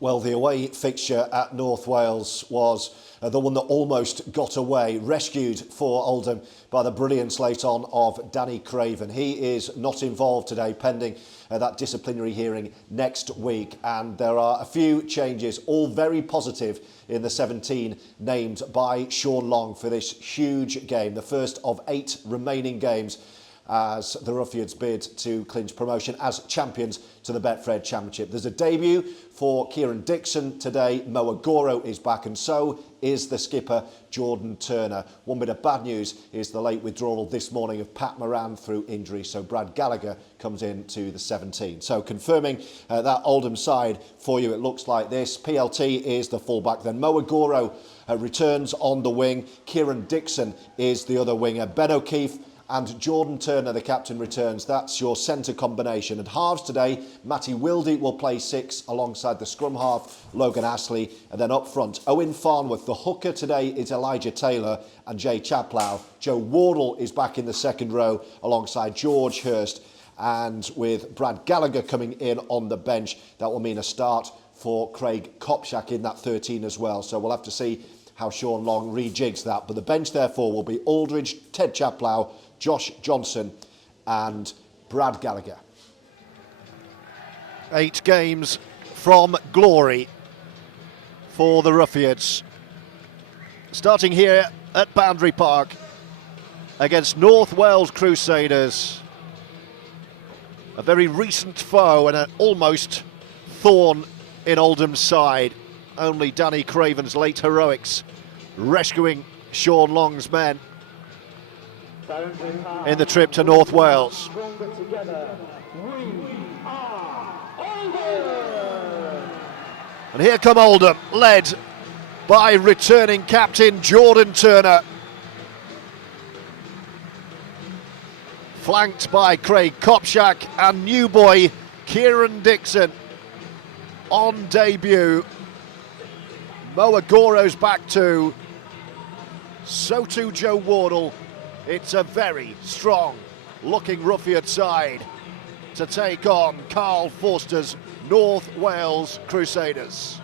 Well, the away fixture at North Wales was the one that almost got away, rescued for Oldham by the brilliance late on of Danny Craven. He is not involved today, pending that disciplinary hearing next week. And there are a few changes, all very positive, in the 17 named by Sean Long for this huge game, the first of 8 remaining games as the Ruffians bid to clinch promotion as champions to the Betfred Championship. There's a debut for Kieran Dixon today. Mo Agoro is back, and so is the skipper, Jordan Turner. One bit of bad news is the late withdrawal this morning of Pat Moran through injury, so Brad Gallagher comes into the 17. So confirming that Oldham side for you, it looks like this. PLT is the fullback, then Mo Agoro returns on the wing. Kieran Dixon is the other winger. Ben O'Keefe and Jordan Turner, the captain, returns. That's your centre combination. And halves today, Matty Wildy will play 6 alongside the scrum half, Logan Astley. And then up front, Owen Farnworth. The hooker today is Elijah Taylor and Jay Chaplow. Joe Wardle is back in the second row alongside George Hurst. And with Brad Gallagher coming in on the bench, that will mean a start for Craig Kopczak in that 13 as well. So we'll have to see how Sean Long rejigs that. But the bench, therefore, will be Aldridge, Ted Chaplow, Josh Johnson and Brad Gallagher. 8 games from glory for the Ruffians. Starting here at Boundary Park against North Wales Crusaders. A very recent foe and an almost thorn in Oldham's side. Only Danny Craven's late heroics rescuing Sean Long's men in the trip to North Wales. And here come Oldham, led by returning captain Jordan Turner, flanked by Craig Kopczak and new boy Kieran Dixon on debut. Mo Agoro's back too, so too Joe Wardle. It's a very strong-looking Ruffian side to take on Carl Forster's North Wales Crusaders.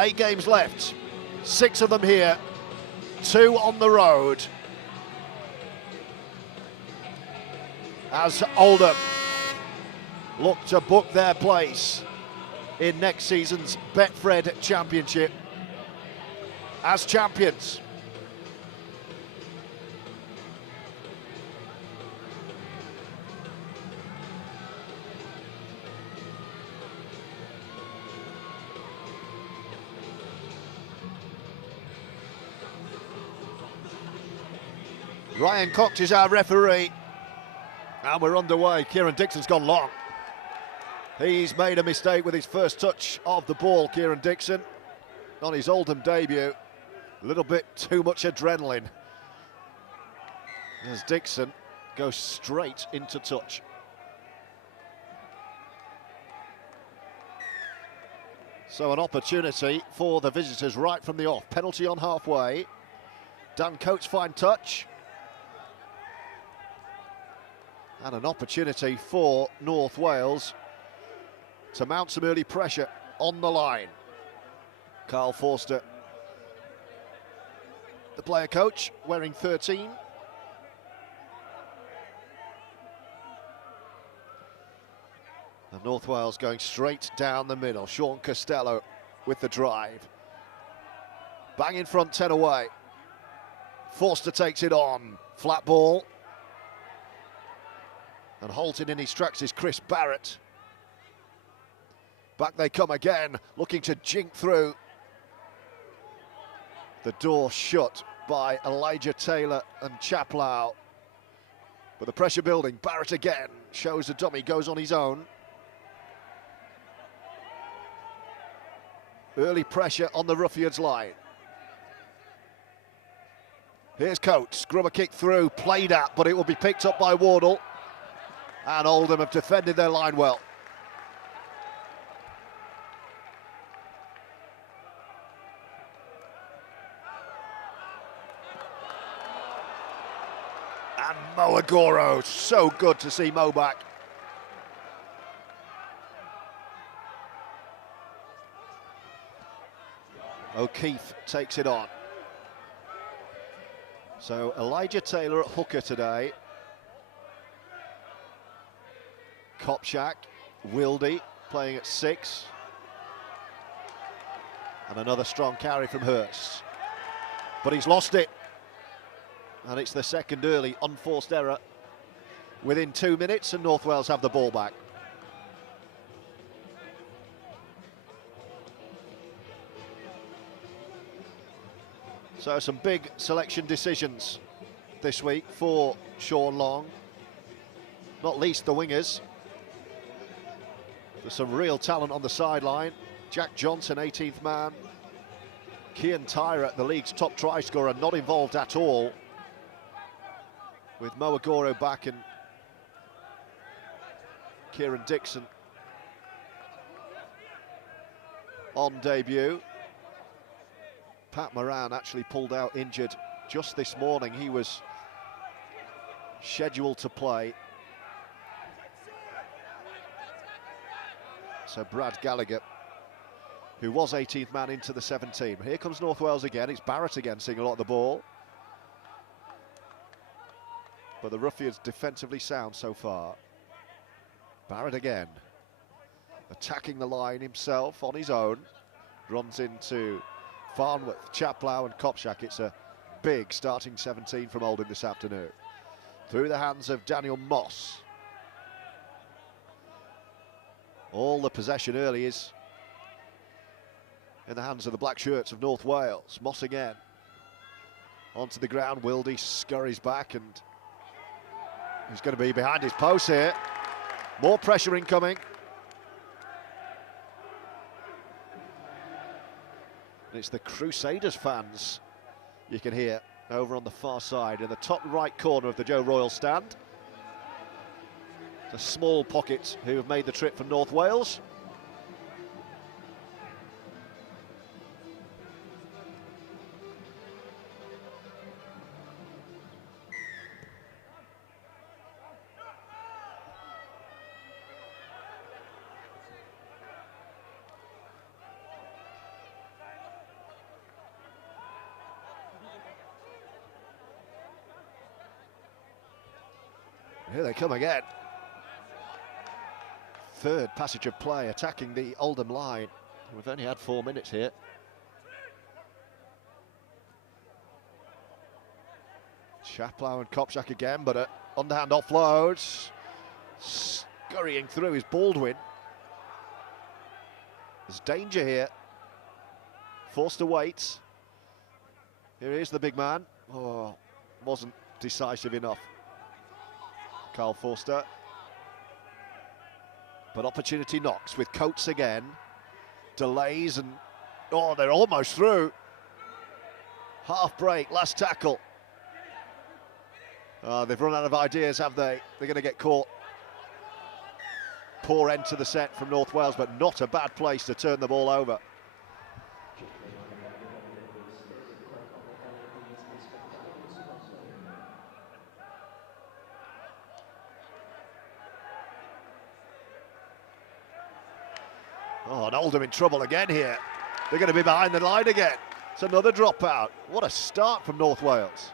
Eight games left, 6 of them here, 2 on the road. As Oldham look to book their place in next season's Betfred Championship as champions. Ryan Cox is our referee, and we're underway. Kieran Dixon's gone long. He's made a mistake with his first touch of the ball, Kieran Dixon, on his Oldham debut. A little bit too much adrenaline as Dixon goes straight into touch. So an opportunity for the visitors right from the off. Penalty on halfway. Dan Coates fine touch. And an opportunity for North Wales to mount some early pressure on the line. Carl Forster, the player coach, wearing 13. And North Wales going straight down the middle. Sean Costello with the drive. Bang in front, 10 away. Forster takes it on. Flat ball. And halting in his tracks is Chris Barratt. Back they come again, looking to jink through. The door shut by Elijah Taylor and Chaplow. But the pressure building, Barratt again, shows a dummy, goes on his own. Early pressure on the Ruffians line. Here's Coates, scrubber kick through, played at, but it will be picked up by Wardle. And Oldham have defended their line well. And Mo Agoro, so good to see Mo back. O'Keefe takes it on. So Elijah Taylor at hooker today. Kopczak, Wildy playing at 6. And another strong carry from Hurst. But he's lost it. And it's the second early unforced error within 2 minutes, and North Wales have the ball back. So some big selection decisions this week for Sean Long, not least the wingers. There's some real talent on the sideline. Jack Johnson, 18th man. Cian Tyra, the league's top try scorer, not involved at all. With Mo Agoro back and Kieran Dixon on debut. Pat Moran actually pulled out injured just this morning. He was scheduled to play. So Brad Gallagher, who was 18th man, into the 17. Here comes North Wales again. It's Barratt again seeing a lot of the ball. But the Ruffians defensively sound so far. Barratt again, attacking the line himself on his own. Runs into Farnworth, Chaplow and Kopczak. It's a big starting 17 from Oldham this afternoon. Through the hands of Daniel Moss. All the possession early is in the hands of the black shirts of North Wales. Moss again. Onto the ground, Wildy scurries back and he's going to be behind his post here. More pressure incoming. And it's the Crusaders fans you can hear over on the far side in the top right corner of the Joe Royal stand. It's a small pocket who have made the trip from North Wales. Here they come again. Third passage of play attacking the Oldham line. We've only had 4 minutes here. Chaplow and Kopczak again, but an underhand offload. Scurrying through is Baldwin. There's danger here. Forced to wait. Here is the big man. Oh, wasn't decisive enough. Carl Forster. But opportunity knocks with Coates again. Delays and, oh, they're almost through. Half break, last tackle. They've run out of ideas, have they? They're going to get caught. Poor end to the set from North Wales, but not a bad place to turn the ball over. Oh, and Oldham in trouble again here. They're going to be behind the line again. It's another dropout. What a start from North Wales.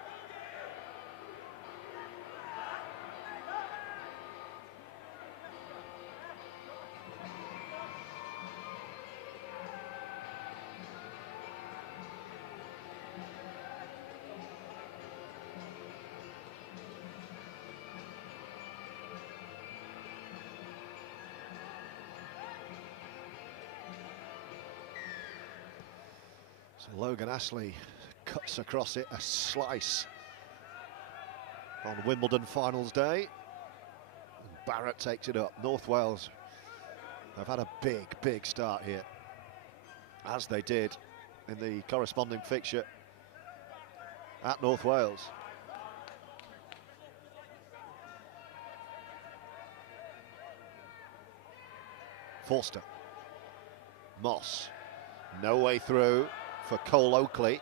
So Logan Astley cuts across it, a slice on Wimbledon finals day. And Barratt takes it up. North Wales have had a big start here, as they did in the corresponding fixture at North Wales. Forster. Moss. No way through for Cole Oakley.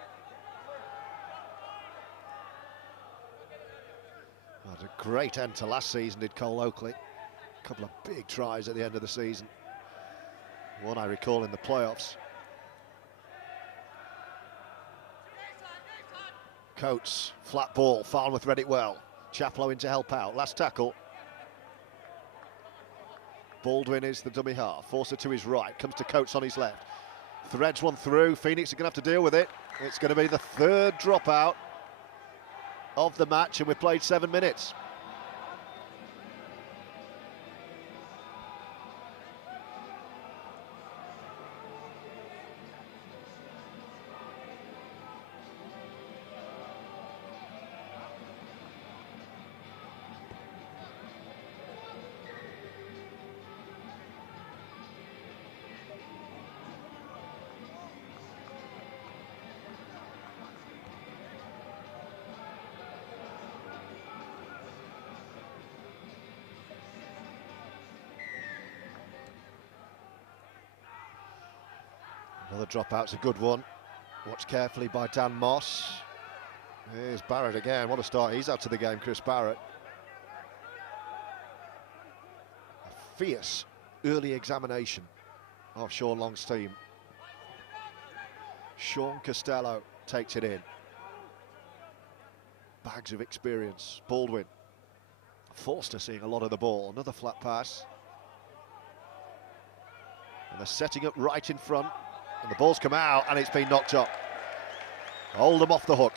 Had a great end to last season, did Cole Oakley. A couple of big tries at the end of the season. One I recall in the playoffs. Coates, flat ball, Farnworth read it well. Chaplow in to help out, last tackle. Baldwin is the dummy half, Forster to his right, comes to Coates on his left. Threads one through, Phoenix are going to have to deal with it. It's going to be the third dropout of the match, and we've played 7 minutes. Another dropout's a good one. Watched carefully by Dan Moss. Here's Barratt again. What a start he's had to the game, Chris Barratt. A fierce early examination of Sean Long's team. Sean Costello takes it in. Bags of experience. Baldwin. Forster seeing a lot of the ball. Another flat pass. And they're setting up right in front. And the ball's come out and it's been knocked up. Oldham off the hook.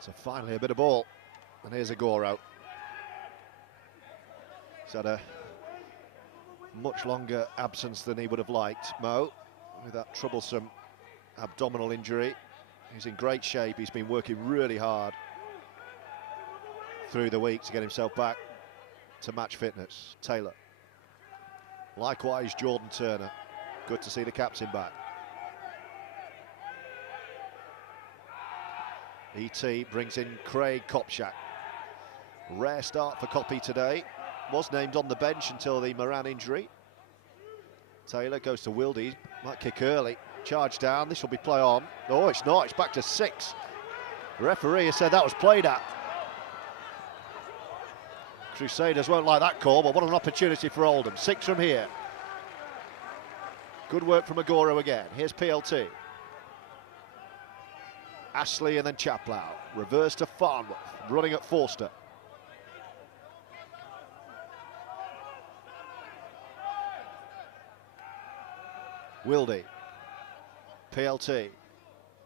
So finally a bit of ball, and here's Agoro. He's had a much longer absence than he would have liked, Mo, with that troublesome abdominal injury. He's in great shape, he's been working really hard through the week to get himself back to match fitness. Taylor. Likewise, Jordan Turner. Good to see the captain back. ET brings in Craig Kopchak. Rare start for Koppy today. Was named on the bench until the Moran injury. Taylor goes to Wildy. Might kick early. Charge down. This will be play on. Oh, it's not. It's back to 6. The referee has said that was played at. Crusaders won't like that call, but what an opportunity for Oldham. 6 from here. Good work from Agoro again. Here's PLT. Ashley and then Chaplow. Reverse to Farnworth. Running at Forster. Wildy. PLT.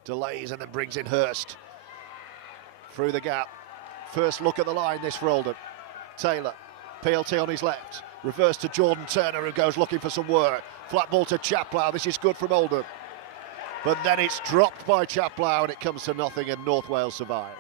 Delays and then brings in Hurst. Through the gap. First look at the line this for Oldham. Taylor. PLT on his left. Reverse to Jordan Turner, who goes looking for some work. Flat ball to Chaplow. This is good from Oldham. But then it's dropped by Chaplow and it comes to nothing, and North Wales survive.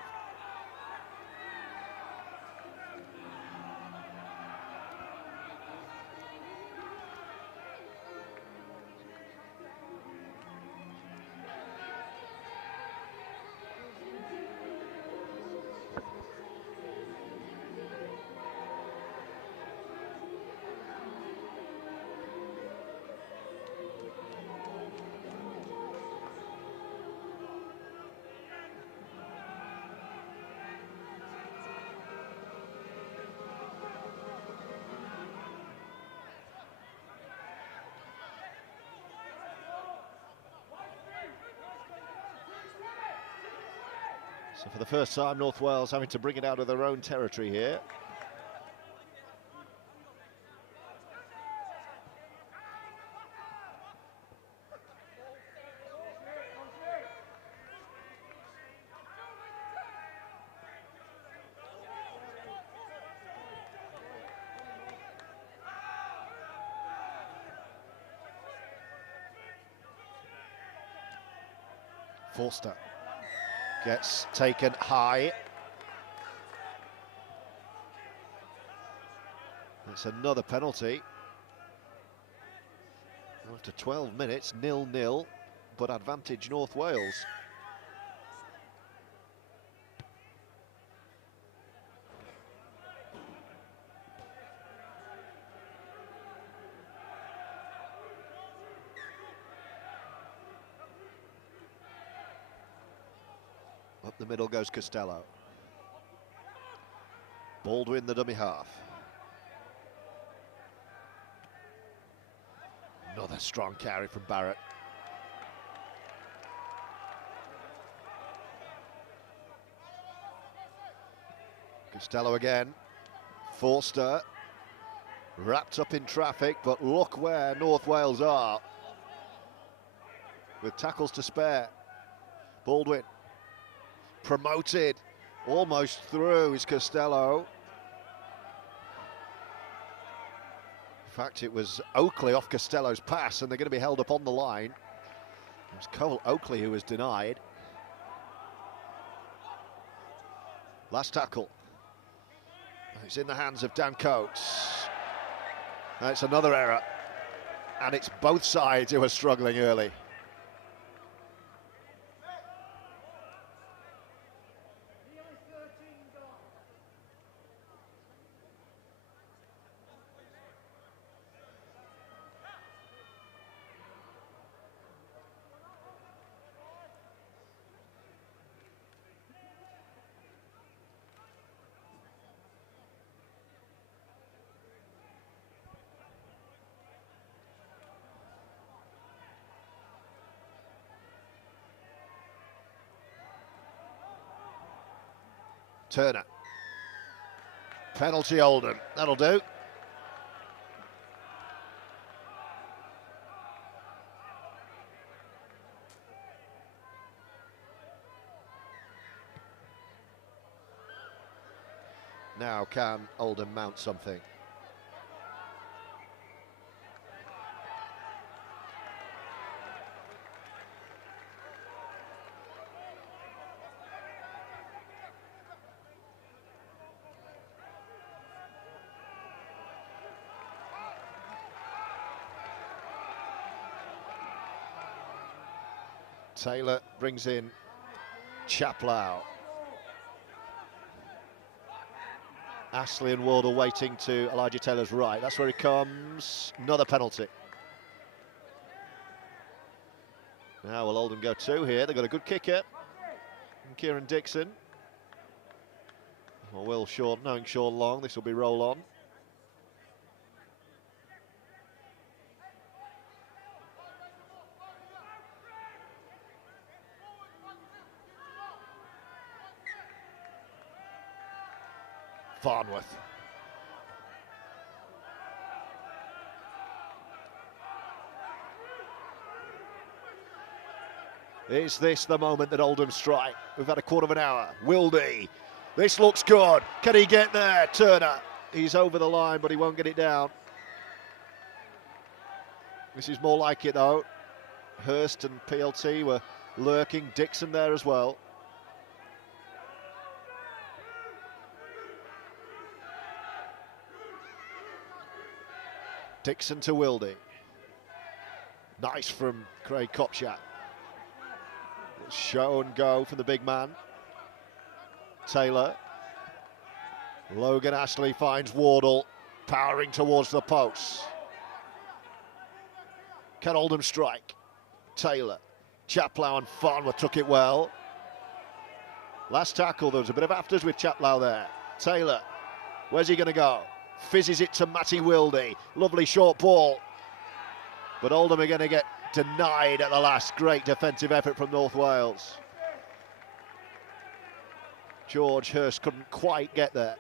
So for the first time, North Wales having to bring it out of their own territory here. Forster gets taken high. It's another penalty. After 12 minutes, 0-0, but advantage North Wales. Up the middle goes Costello. Baldwin, the dummy half. Another strong carry from Barratt. Costello again. Forster. Wrapped up in traffic, but look where North Wales are. With tackles to spare. Baldwin. Promoted. Almost through is Costello. In fact, it was Oakley off Costello's pass, and they're going to be held up on the line. It was Cole Oakley who was denied. Last tackle. It's in the hands of Dan Coates. It's another error. And it's both sides who are struggling early. Turner. Penalty Oldham. That'll do. Now can Oldham mount something? Taylor brings in Chaplow. Ashley and Wardle waiting to Elijah Taylor's right. That's where he comes. Another penalty. Now will Oldham go two here? They've got a good kicker. And Kieran Dixon. Well, Will Shaw, knowing Sean Long, this will be roll on. Farnworth. Is this the moment that Oldham strike? We've had a quarter of an hour. Wildy. This looks good. Can he get there? Turner. He's over the line, but he won't get it down. This is more like it, though. Hurst and PLT were lurking. Dixon there as well. Dixon to Wildy. Nice from Craig Kopchak. Show and go for the big man. Taylor. Logan Ashley finds Wardle, powering towards the post. Can Oldham strike? Taylor. Chaplow and Farnworth took it well. Last tackle, there was a bit of afters with Chaplow there. Taylor, where's he going to go? Fizzes it to Matty Wildy. Lovely short ball. But Oldham are going to get denied at the last. Great defensive effort from North Wales. George Hurst couldn't quite get there.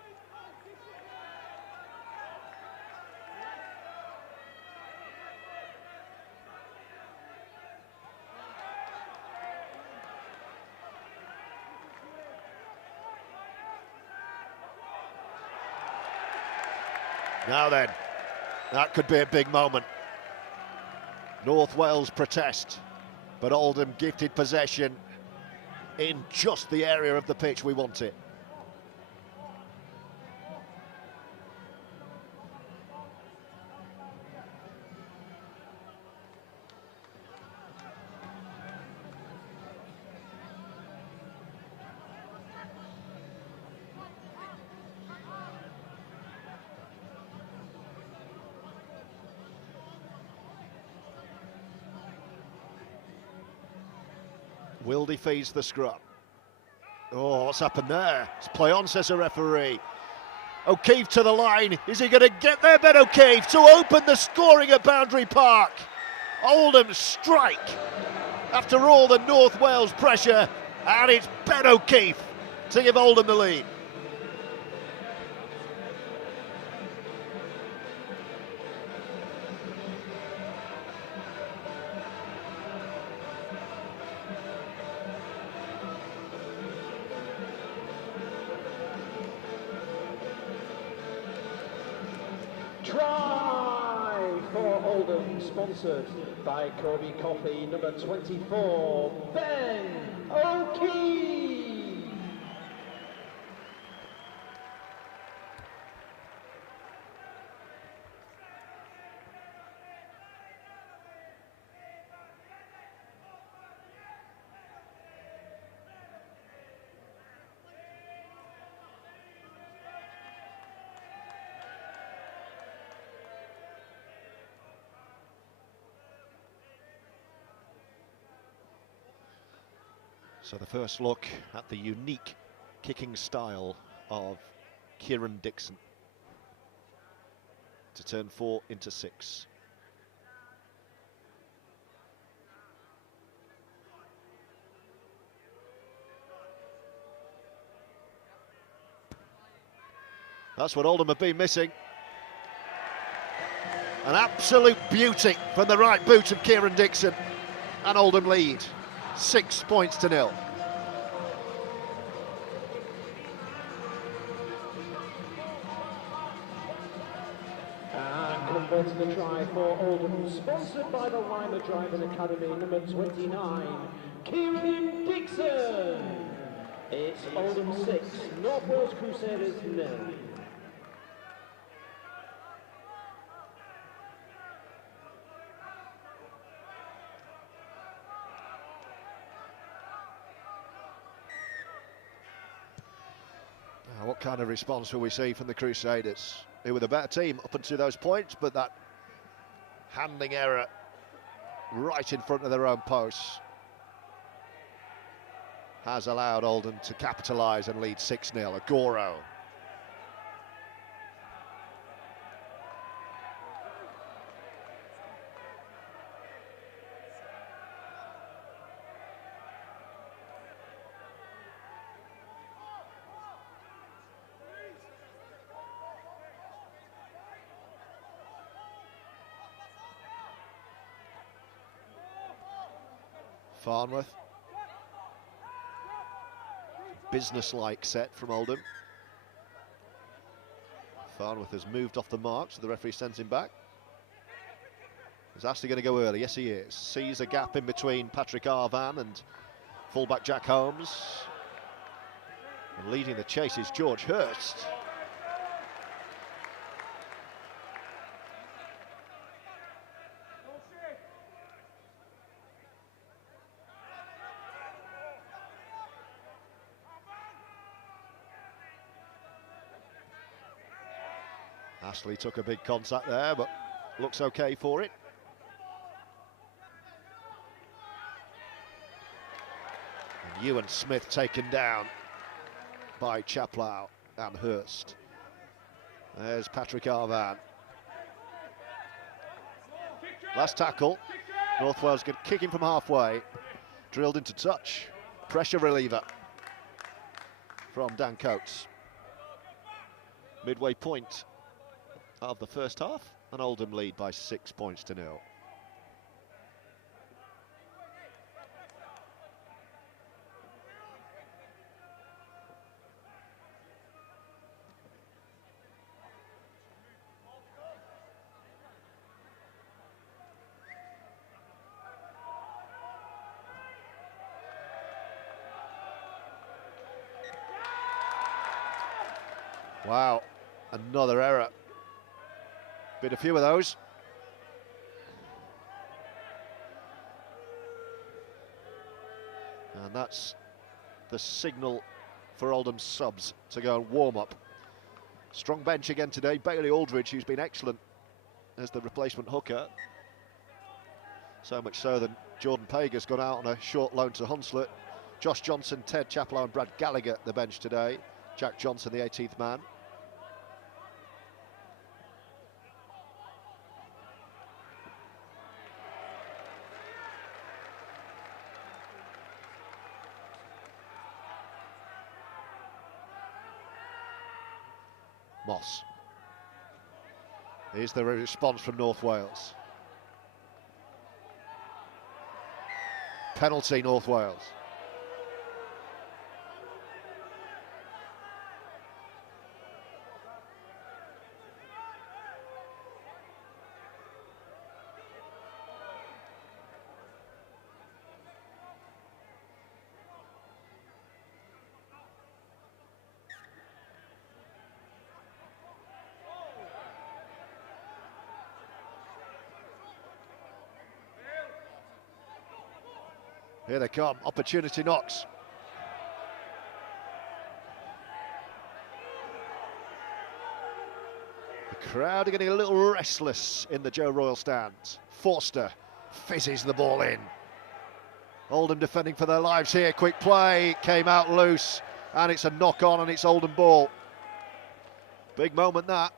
Now then, that could be a big moment. North Wales protest, but Oldham gifted possession in just the area of the pitch we want it. Wildy feeds the scrum. Oh, what's happened there? It's play on, says the referee. O'Keefe to the line. Is he going to get there, Ben O'Keefe, to open the scoring at Boundary Park? Oldham strike after all the North Wales pressure, and it's Ben O'Keefe to give Oldham the lead. Try for Oldham, sponsored by Corby Coffee, number 24, Ben O'Keefe. So the first look at the unique kicking style of Kieran Dixon to turn 4 into 6. That's what Oldham have been missing. An absolute beauty from the right boot of Kieran Dixon, and Oldham lead 6 points to 0. And converting the try for Oldham, sponsored by the Lima Driving Academy, number 29, Kieran Dixon. It's Oldham 6, North Wales Crusaders 0. What kind of response will we see from the Crusaders? They were the better team up until those points, but that handling error right in front of their own posts has allowed Oldham to capitalise and lead 6-0. Agoro. Farnworth. Business-like set from Oldham. Farnworth has moved off the mark, so the referee sends him back. Is Astley going to go early? Yes, he is. Sees a gap in between Patrick Arvan and fullback Jack Holmes. And leading the chase is George Hurst. Astley took a big contact there, but looks okay for it. And Ewan Smith taken down by Chaplow and Hurst. There's Patrick Arvan. Last tackle. North Wales good kicking from halfway. Drilled into touch. Pressure reliever from Dan Coates. Midway point of the first half, and Oldham lead by 6 points to 0. Wow, another error. Been a few of those. And that's the signal for Oldham's subs to go and warm up. Strong bench again today. Bailey Aldridge, who's been excellent as the replacement hooker. So much so that Jordan Pager's gone out on a short loan to Hunslet. Josh Johnson, Ted Chaplow and Brad Gallagher at the bench today. Jack Johnson, the 18th man. Moss. Here's the response from North Wales. Penalty, North Wales. Here they come, opportunity knocks. The crowd are getting a little restless in the Joe Royal stands. Forster fizzes the ball in. Oldham defending for their lives here, quick play, came out loose, and it's a knock on and it's Oldham ball. Big moment that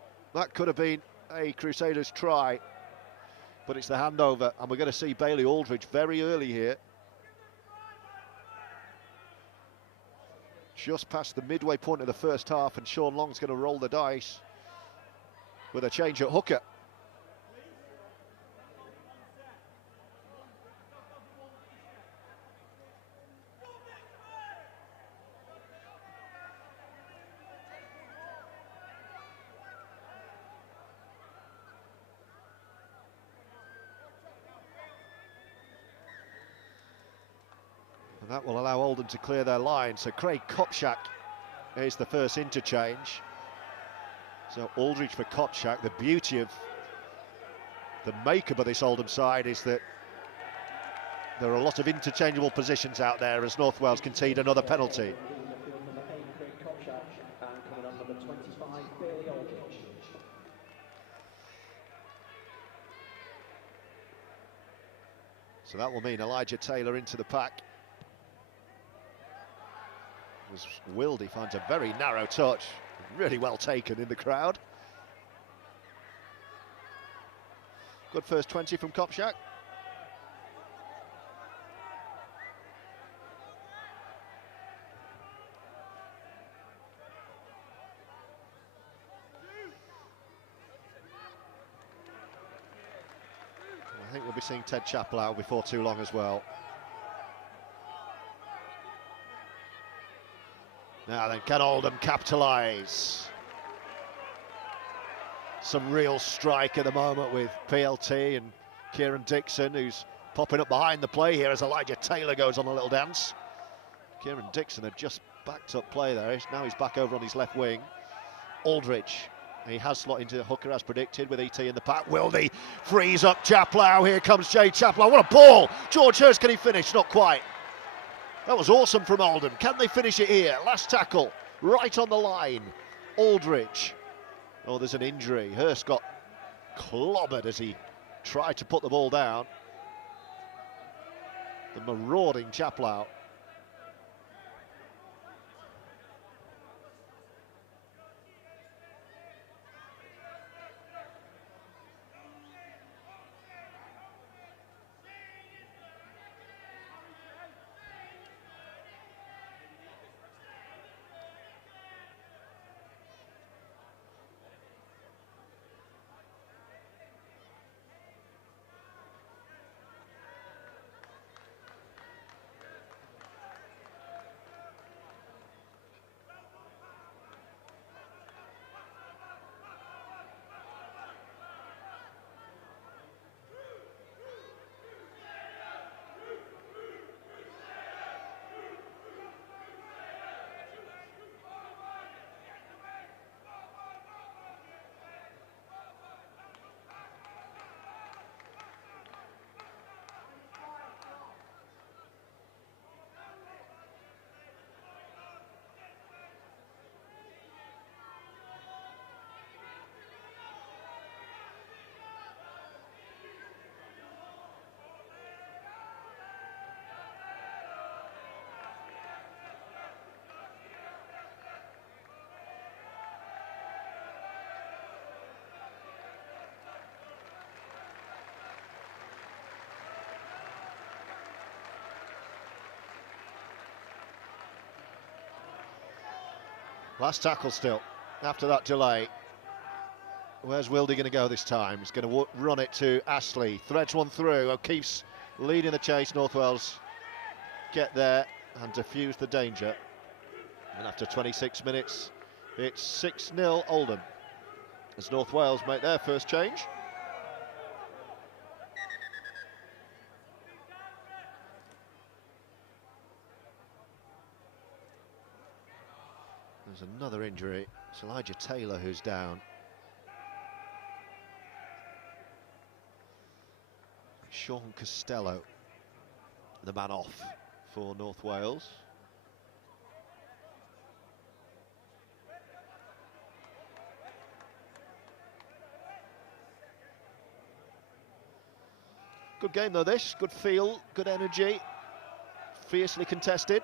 could have been a Crusaders try, but it's the handover, and we're going to see Bailey Aldridge very early here. Just past the midway point of the first half, and Sean Long's going to roll the dice with a change at hooker. And that will allow Oldham to clear their line. So Craig Kopczak is the first interchange. So Aldridge for Kopczak. The beauty of the makeup of this Oldham side is that there are a lot of interchangeable positions out there as North Wales concede another penalty. So that will mean Elijah Taylor into the pack. As Wildy finds a very narrow touch, really well taken in the crowd. Good first 20 from Kopczak. I think we'll be seeing Ted Chaplow before too long as well. Now then, can Oldham capitalise? Some real strike at the moment with PLT and Kieran Dixon, who's popping up behind the play here as Elijah Taylor goes on a little dance. Kieran Dixon had just backed up play there. Now he's back over on his left wing. Aldridge, he has slotted into hooker as predicted with ET in the pack. Wildy frees up Chaplow. Here comes Jay Chaplow. What a ball! George Hurst, can he finish? Not quite. That was awesome from Oldham. Can they finish it here? Last tackle, right on the line. Aldridge. Oh, there's an injury. Hurst got clobbered as he tried to put the ball down. The marauding Chaplow. Last tackle still, after that delay. Where's Wildy going to go this time? He's going to run it to Astley. Threads one through. O'Keefe's leading the chase. North Wales get there and defuse the danger. And after 26 minutes, it's 6-0 Oldham, as North Wales make their first change. There's another injury. It's Elijah Taylor who's down. Sean Costello, the man off for North Wales. Good game though this, good feel, good energy, fiercely contested.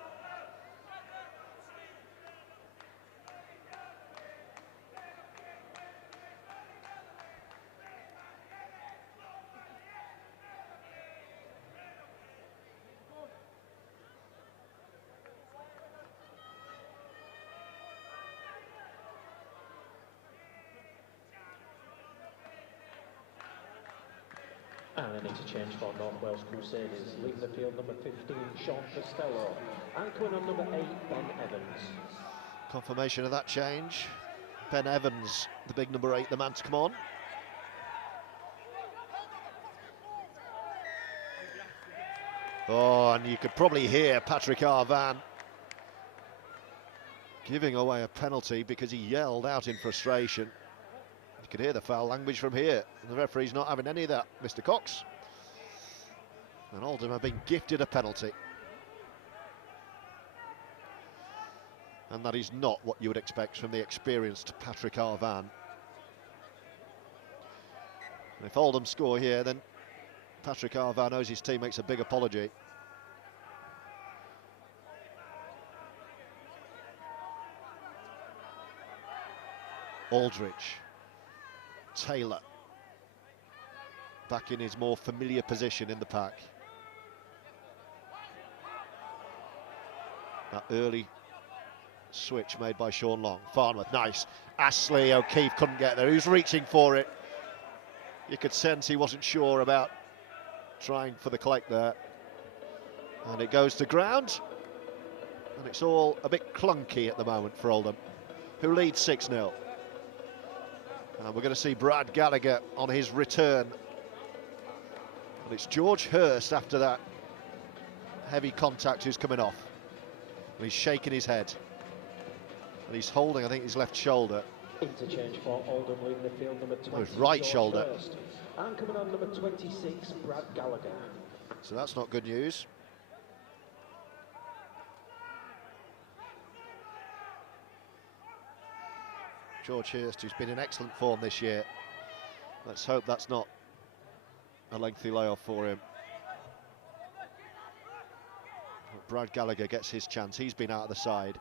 And an interchange for North Wales Crusaders, leaving the field number 15, Sean Costello, and coming on number 8, Ben Evans. Confirmation of that change. Ben Evans, the big number 8, the man to come on. Oh, and you could probably hear Patrick Arvan giving away a penalty because he yelled out in frustration. You could hear the foul language from here. And the referee's not having any of that, Mr. Cox. And Oldham have been gifted a penalty. And that is not what you would expect from the experienced Patrick Arvan. And if Oldham score here, then Patrick Arvan owes his teammates a big apology. Aldridge. Taylor. Back in his more familiar position in the pack. That early switch made by Sean Long. Farnworth, nice. Astley, O'Keefe couldn't get there. He was reaching for it. You could sense he wasn't sure about trying for the collect there. And it goes to ground. And it's all a bit clunky at the moment for Oldham, who lead 6-0. And we're going to see Brad Gallagher on his return. And it's George Hurst after that heavy contact who's coming off. And he's shaking his head. And he's holding, I think, his left shoulder. Interchange for Oldham, leaving the field number 20. His right George shoulder. Hurst. And coming on number 26, Brad Gallagher. So that's not good news. George Hurst, who's been in excellent form this year. Let's hope that's not a lengthy layoff for him. But Brad Gallagher gets his chance. He's been out of the side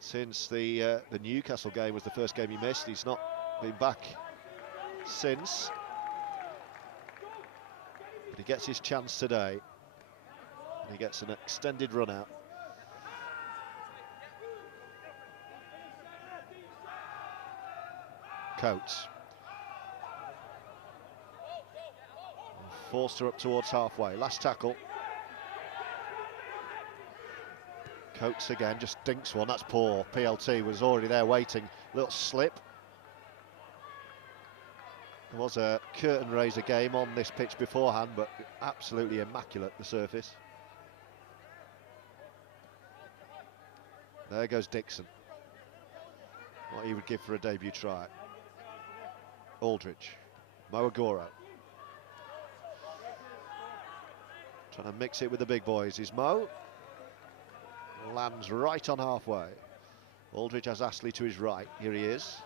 since the Newcastle game was the first game he missed. He's not been back since. But he gets his chance today. And he gets an extended run out. Coates. Forced her up towards halfway. Last tackle. Coates again, just dinks one. That's poor. PLT was already there waiting. Little slip. There was a curtain raiser game on this pitch beforehand, but absolutely immaculate, the surface. There goes Dixon. What he would give for a debut try. Aldridge, Mo Agoro. Trying to mix it with the big boys is Mo. Lands right on halfway. Aldridge has Astley to his right. Here he is.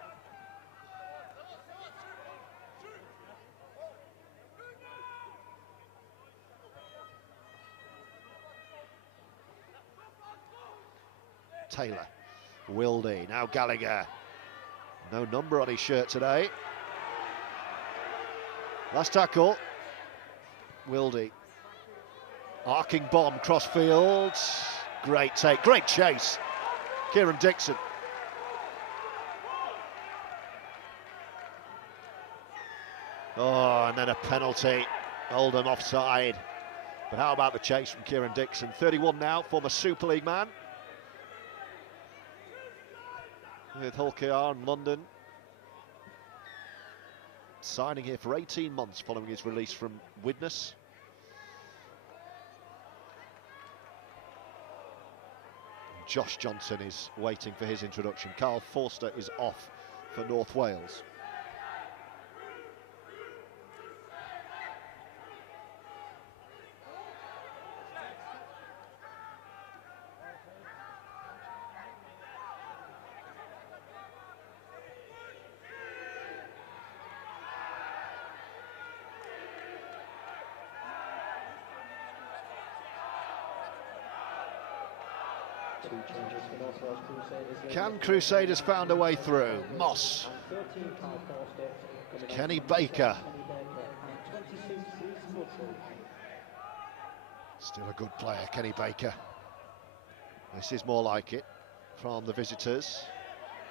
Taylor. Wildy. Now Gallagher. No number on his shirt today. Last tackle. Wildy. Arcing bomb cross field. Great take, great chase. Kieran Dixon Oh, and then a penalty. Oldham offside. But how about the chase from Kieran Dixon? 31 now, former Super League man. With Hull KR in London. Signing here for 18 months following his release from Widnes. Josh Johnson is waiting for his introduction. Carl Forster is off for North Wales. Can Crusaders found a way through? Moss. Kenny Baker. Still a good player, Kenny Baker. This is more like it from the visitors.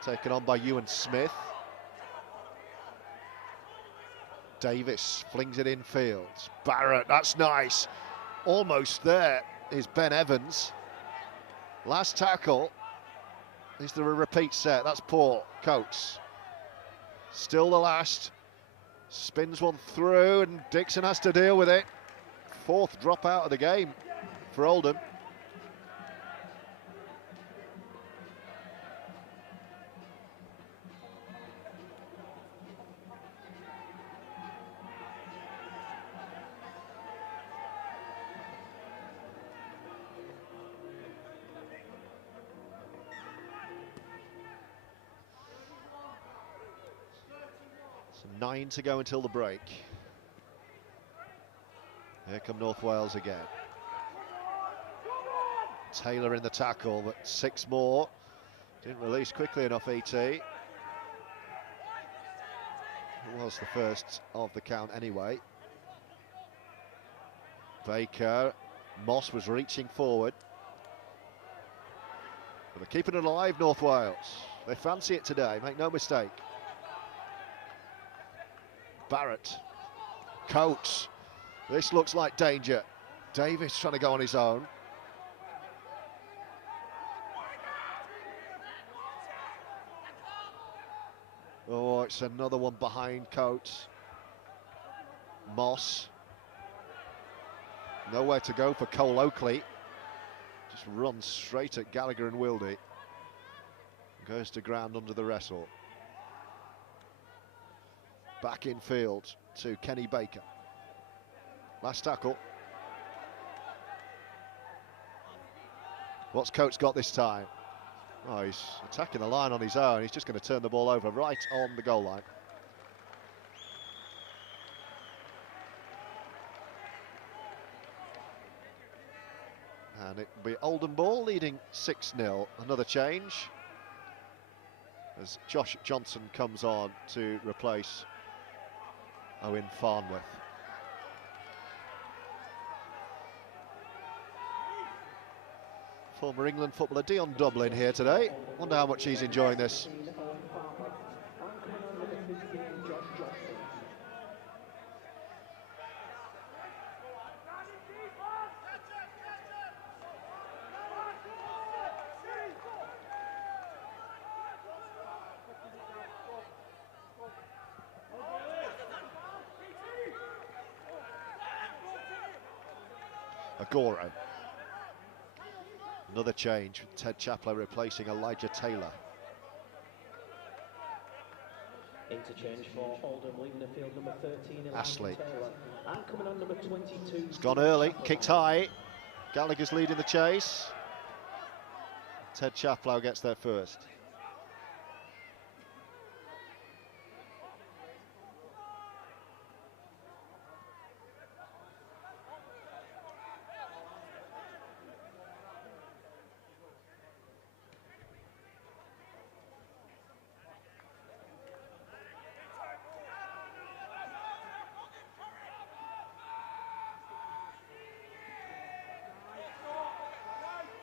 Taken on by Ewan Smith. Davis flings it infield. Barratt, that's nice. Almost there is Ben Evans. Last tackle. Is there a repeat set? That's poor. Coates. Still the last. Spins one through and Dixon has to deal with it. Fourth drop out of the game for Oldham. So 9 to go until the break. Here come North Wales again. Taylor in the tackle, but 6 more. Didn't release quickly enough, E.T. It was the first of the count anyway. Baker, Moss was reaching forward. But they're keeping it alive, North Wales. They fancy it today, make no mistake. Barratt, Coates. This looks like danger. Davis trying to go on his own. Oh, it's another one behind Coates. Moss. Nowhere to go for Cole Oakley. Just runs straight at Gallagher and Wildy. Goes to ground under the wrestle. Back in field to Kenny Baker. Last tackle. What's Coates got this time? Oh, he's attacking the line on his own. He's just going to turn the ball over right on the goal line. And it will be Oldham ball leading 6-0. Another change as Josh Johnson comes on to replace Owen Farnworth. Former England footballer Dion Dublin here today. Wonder how much he's enjoying this. Agoro. Another change with Ted Chaplow replacing Elijah Taylor. Interchange for Oldham, leaving the field number 13, Ashley. Taylor. And coming on number 22. It's gone early, kicked high. Gallagher's leading the chase. Ted Chaplow gets there first.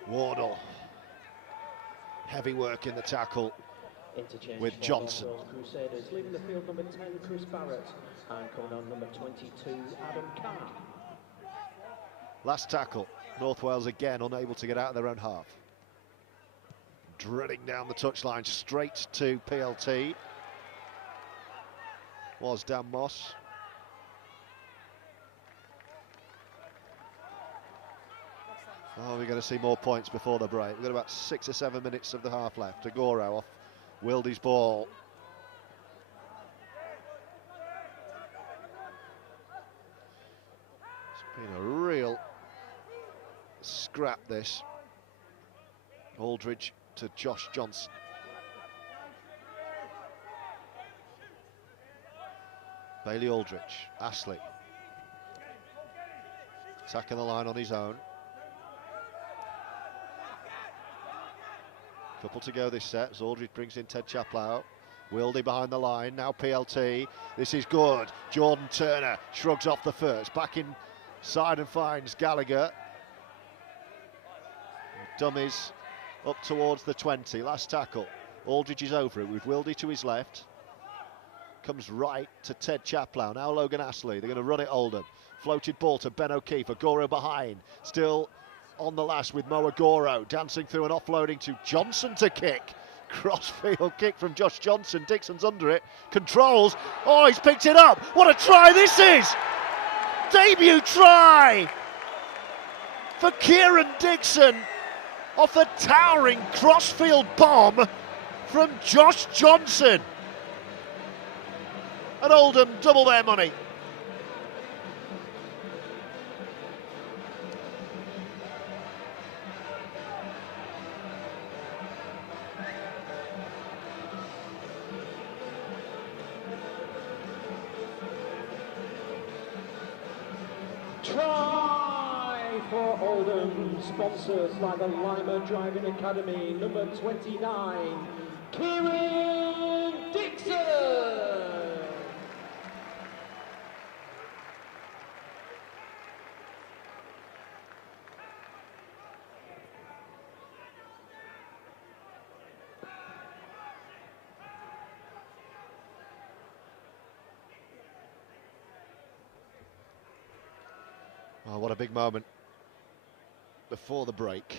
Wardle. Heavy work in the tackle. Interchange with for Johnson. North Wales Crusaders, leaving the field number 10, Chris Barratt, and coming on number 22, Adam Carr. Last tackle, North Wales again unable to get out of their own half. Drilling down the touchline straight to PLT was Dan Moss. Oh, we're going to see more points before the break. We've got about 6 or 7 minutes of the half left. Agoro off Wildy's ball. It's been a real scrap, this. Aldridge to Josh Johnson. Bailey Aldridge, Astley. Attacking the line on his own. Couple to go this set as Aldridge brings in Ted Chaplow. Wildy behind the line, now PLT. This is good. Jordan Turner shrugs off the first. Back inside and finds Gallagher. Dummies up towards the 20. Last tackle. Aldridge is over it with Wildy to his left. Comes right to Ted Chaplow. Now Logan Astley. They're going to run it Oldham. Floated ball to Ben O'Keefe. Agoro behind. Still on the last with Mo Agoro. Dancing through and offloading to Johnson to kick. Crossfield kick from Josh Johnson. Dixon's under it. Controls. Oh, he's picked it up. What a try this is! Debut try for Kieran Dixon off a towering crossfield bomb from Josh Johnson. And Oldham double their money. Try for Oldham, sponsored by the Lima Driving Academy, number 29, Kieran Dixon. Oh, what a big moment before the break.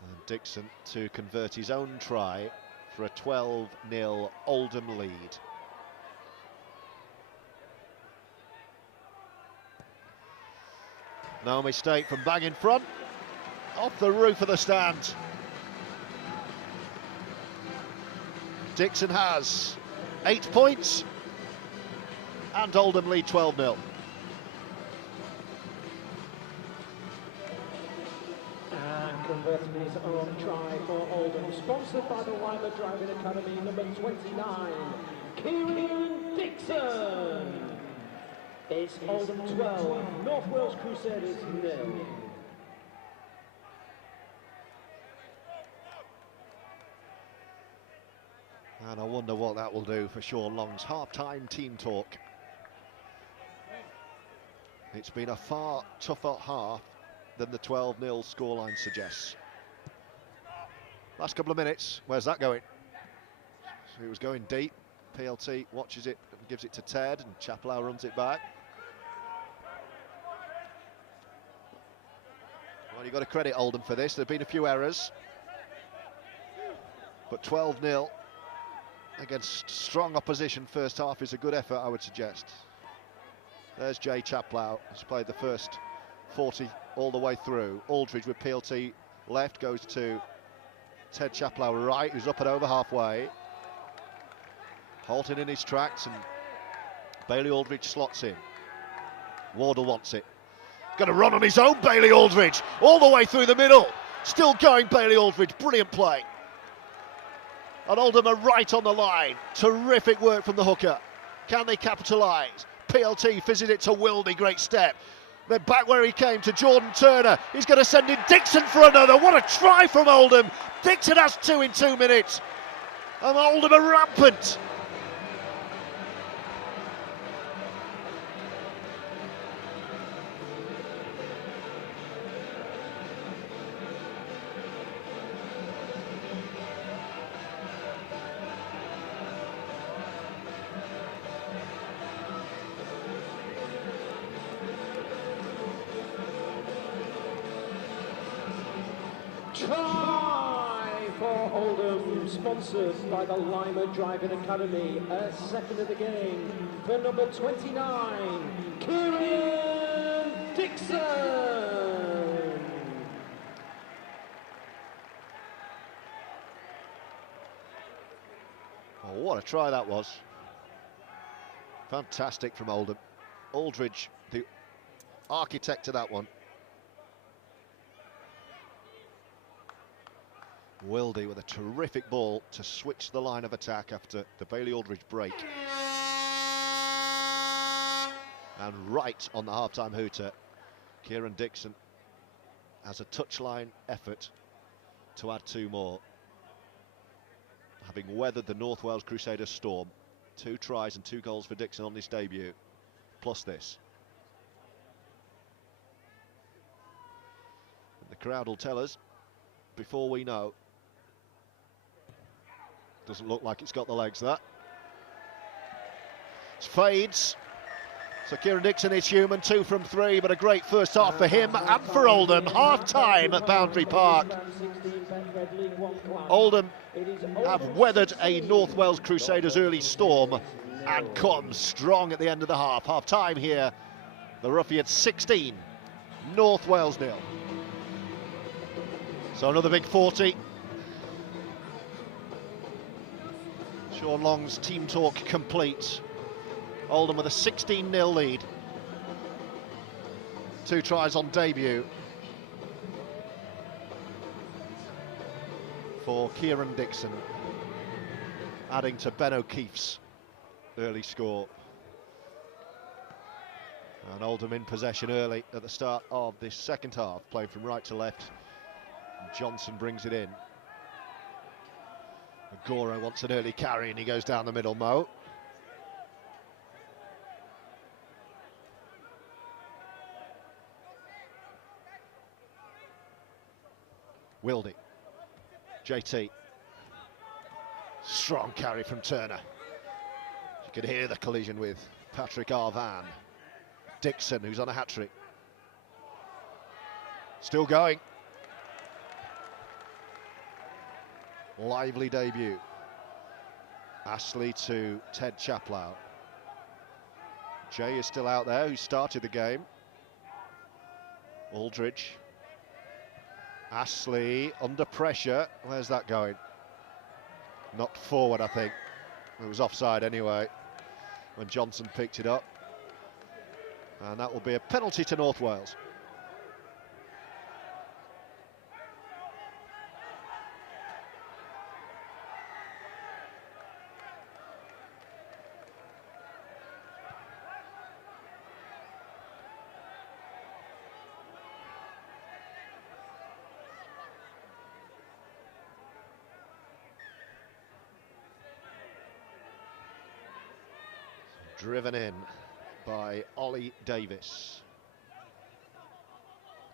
And Dixon to convert his own try for a 12-0 Oldham lead. No mistake from bang in front, off the roof of the stand. Dixon has 8 points and Oldham lead 12-0. And converting his own try for Oldham, sponsored by the Lima Driving Academy, number 29, Kieran Dixon. It's Oldham 12, North Wales Crusaders 0. And I wonder what that will do for Sean Long's half-time team talk. It's been a far tougher half than the 12-0 scoreline suggests. Last couple of minutes, where's that going? So it was going deep. PLT watches it and gives it to Ted, and Chaplow runs it back. Well, you've got to credit Oldham for this. There have been a few errors. But 12-0 against strong opposition first half is a good effort, I would suggest. There's Jay Chaplow, who's played the first 40 all the way through. Aldridge with PLT left goes to Ted Chaplow right, who's up and over halfway. Halting in his tracks, and Bailey Aldridge slots in. Wardle wants it. Going to run on his own, Bailey Aldridge, all the way through the middle. Still going, Bailey Aldridge, brilliant play. And Oldham are right on the line. Terrific work from the hooker. Can they capitalise? PLT fizzes it to Wildy, great step. Then back where he came to Jordan Turner. He's going to send in Dixon for another. What a try from Oldham. Dixon has 2 in 2 minutes. And Oldham are rampant. Try for Oldham, sponsored by the Lima Driving Academy. A second of the game for number 29, Kieran Dixon. Oh, what a try that was. Fantastic from Oldham. Aldridge, the architect of that one. Wildy with a terrific ball to switch the line of attack after the Bailey Aldridge break. And right on the half-time hooter, Kieran Dixon has a touchline effort to add 2 more. Having weathered the North Wales Crusaders storm, 2 tries and 2 goals for Dixon on his debut, plus this. And the crowd will tell us before we know. Doesn't look like it's got the legs, that. It fades. So Kieran Dixon is human, 2 from 3, but a great first half for him and for Oldham. Half-time at Boundary Park. Oldham have weathered a North Wales Crusaders early storm and come strong at the end of the half. Half-time here, the Ruffians 16, North Wales 0. So another big 40. Sean Long's team talk complete. Oldham with a 16-0 lead. 2 tries on debut for Kieran Dixon, adding to Ben O'Keefe's early score. And Oldham in possession early at the start of this second half, playing from right to left. Johnson brings it in. Agoro wants an early carry and he goes down the middle, Mo. Wildy. JT. Strong carry from Turner. You could hear the collision with Patrick Arvan. Dixon, who's on a hat-trick. Still going. Lively debut. Ashley to Ted Chaplow. Jay is still out there, who started the game. Aldridge. Ashley under pressure. Where's that going? Knocked forward, I think. It was offside anyway when Johnson picked it up. And that will be a penalty to North Wales. Driven in by Ollie Davis.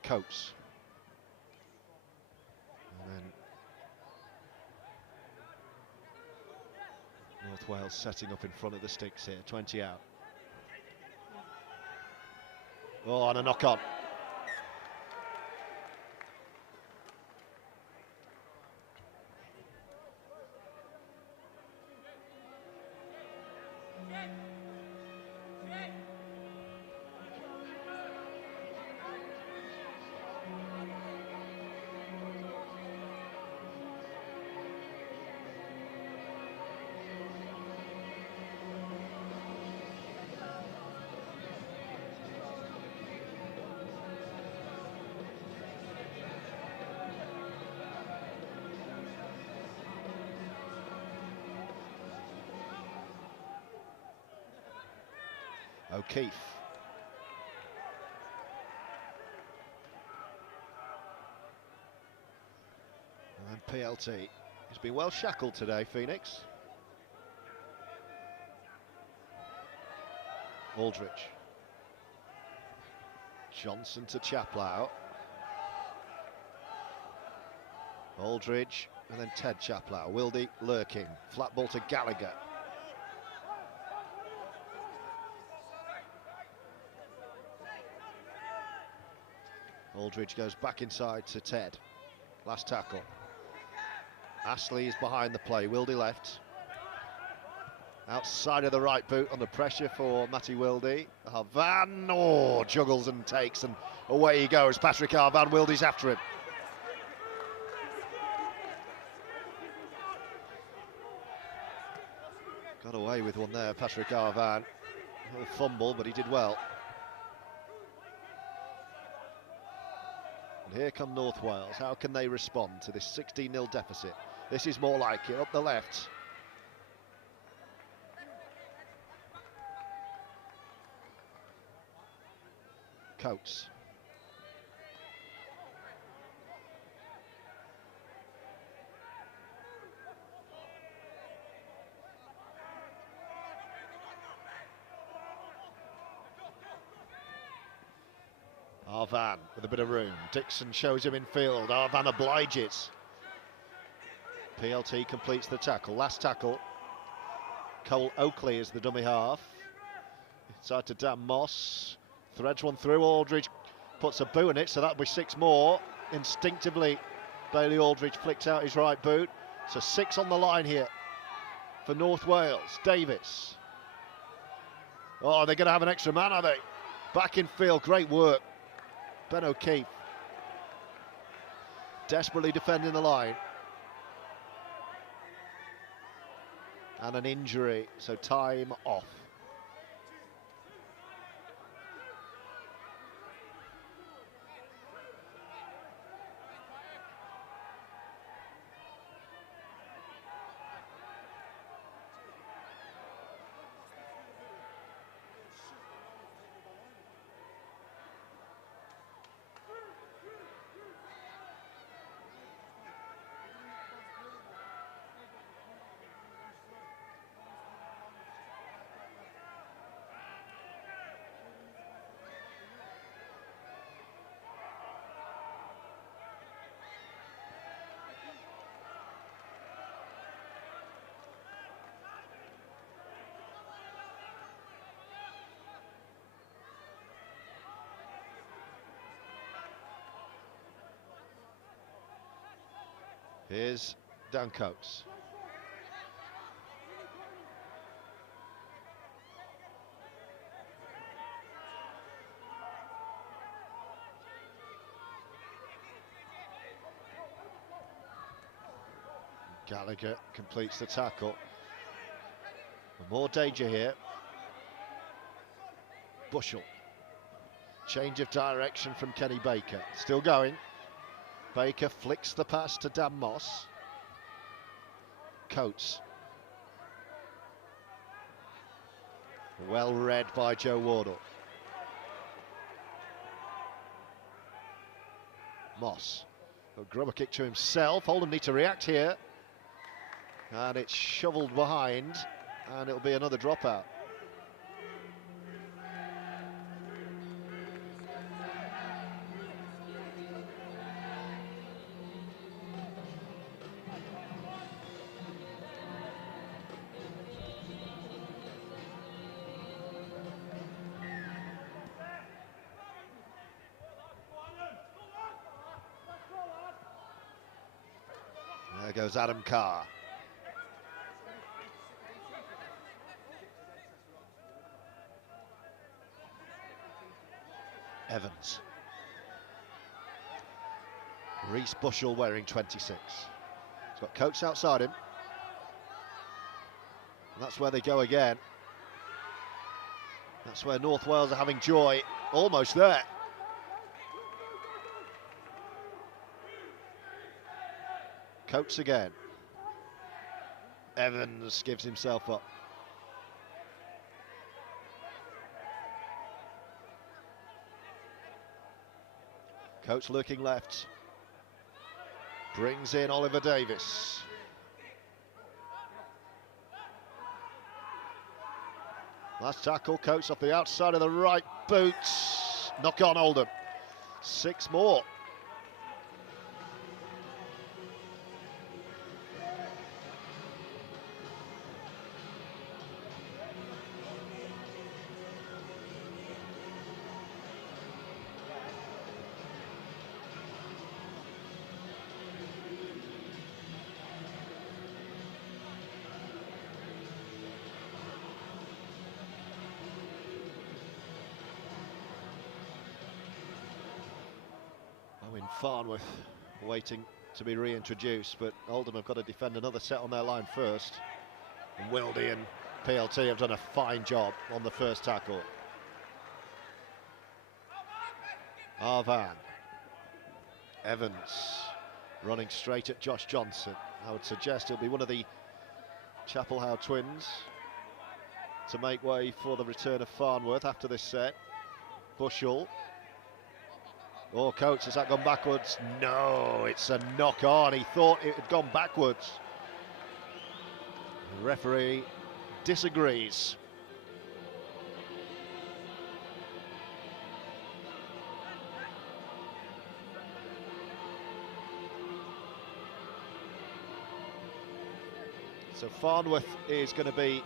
Coates. And then North Wales setting up in front of the sticks here, 20 out. Oh, and a knock on. O'Keefe. And PLT. He's been well shackled today, Phoenix. Aldridge. Johnson to Chaplow. Aldridge, and then Ted Chaplow. Wildy lurking. Flat ball to Gallagher. Aldridge goes back inside to Ted. Last tackle. Ashley is behind the play, Wildy left. Outside of the right boot under pressure for Matty Wildy. Arvan, juggles and takes, and away he goes. Patrick Arvan, Wildy's after him. Got away with one there, Patrick Arvan. A little fumble, but he did well. And here come North Wales. How can they respond to this 16-0 deficit? This is more like it, up the left. Coates. Arvan with a bit of room. Dixon shows him in field. Arvan obliges. PLT completes the tackle. Last tackle. Cole Oakley is the dummy half. Inside to Dan Moss. Threads one through. Aldridge puts a boot in it, so that'll be 6 more. Instinctively, Bailey Aldridge flicks out his right boot. So 6 on the line here for North Wales. Davis. Oh, they're going to have an extra man, are they? Back in field, great work. Ben O'Keefe desperately defending the line. And an injury, so time off. Here's Dan Coates. Gallagher completes the tackle. More danger here. Bushell. Change of direction from Kenny Baker. Still going. Baker flicks the pass to Dan Moss. Coates. Well read by Joe Wardle. Moss. A grubber kick to himself. Oldham need to react here. And it's shovelled behind. And it'll be another dropout. There goes Adam Carr. Evans. Reece Bushell wearing 26. He's got Coates outside him. And that's where they go again. That's where North Wales are having joy. Almost there. Coates again. Evans gives himself up. Coates looking left. Brings in Oliver Davis. Last tackle, Coates off the outside of the right boot. Knock on Oldham. 6 more. Farnworth waiting to be reintroduced, but Oldham have got to defend another set on their line first. And Wildy and PLT have done a fine job on the first tackle. Arvan. Evans running straight at Josh Johnson. I would suggest it'll be one of the Chapelhow twins to make way for the return of Farnworth after this set. Bushell. Oh, coach, has that gone backwards? No, it's a knock on. He thought it had gone backwards. The referee disagrees. So Farnworth is going to be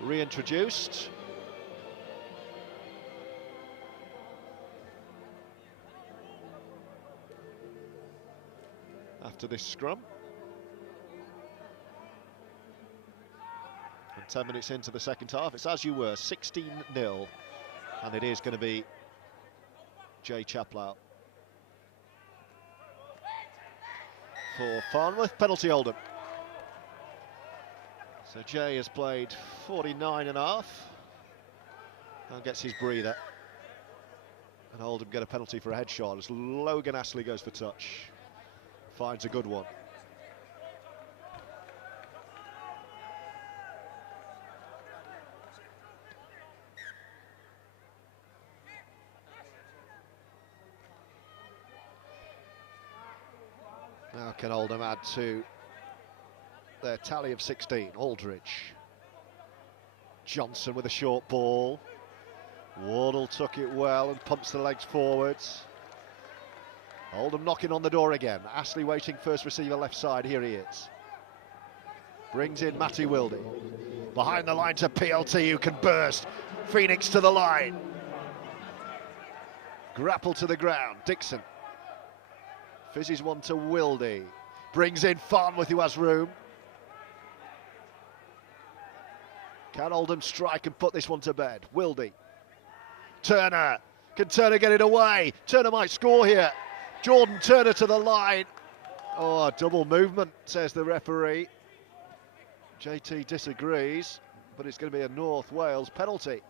reintroduced. After this scrum. And 10 minutes into the second half, it's as you were, 16-0. And it is going to be Jay Chaplow for Farnworth, penalty Oldham. So Jay has played 49.5 and gets his breather. And Oldham get a penalty for a headshot as Logan Astley goes for touch. Finds a good one. Now can Oldham add to their tally of 16? Aldridge. Johnson with a short ball. Wardle took it well and pumps the legs forwards. Oldham knocking on the door again. Astley waiting, first receiver left side. Here he is. Brings in Matty Wildy. Behind the line to PLT, who can burst. Phoenix to the line. Grapple to the ground. Dixon. Fizzes one to Wildy. Brings in Farnworth, who has room. Can Oldham strike and put this one to bed? Wildy. Turner. Can Turner get it away? Turner might score here. Jordan Turner to the line. Oh, a double movement, says the referee. JT disagrees, but it's going to be a North Wales penalty.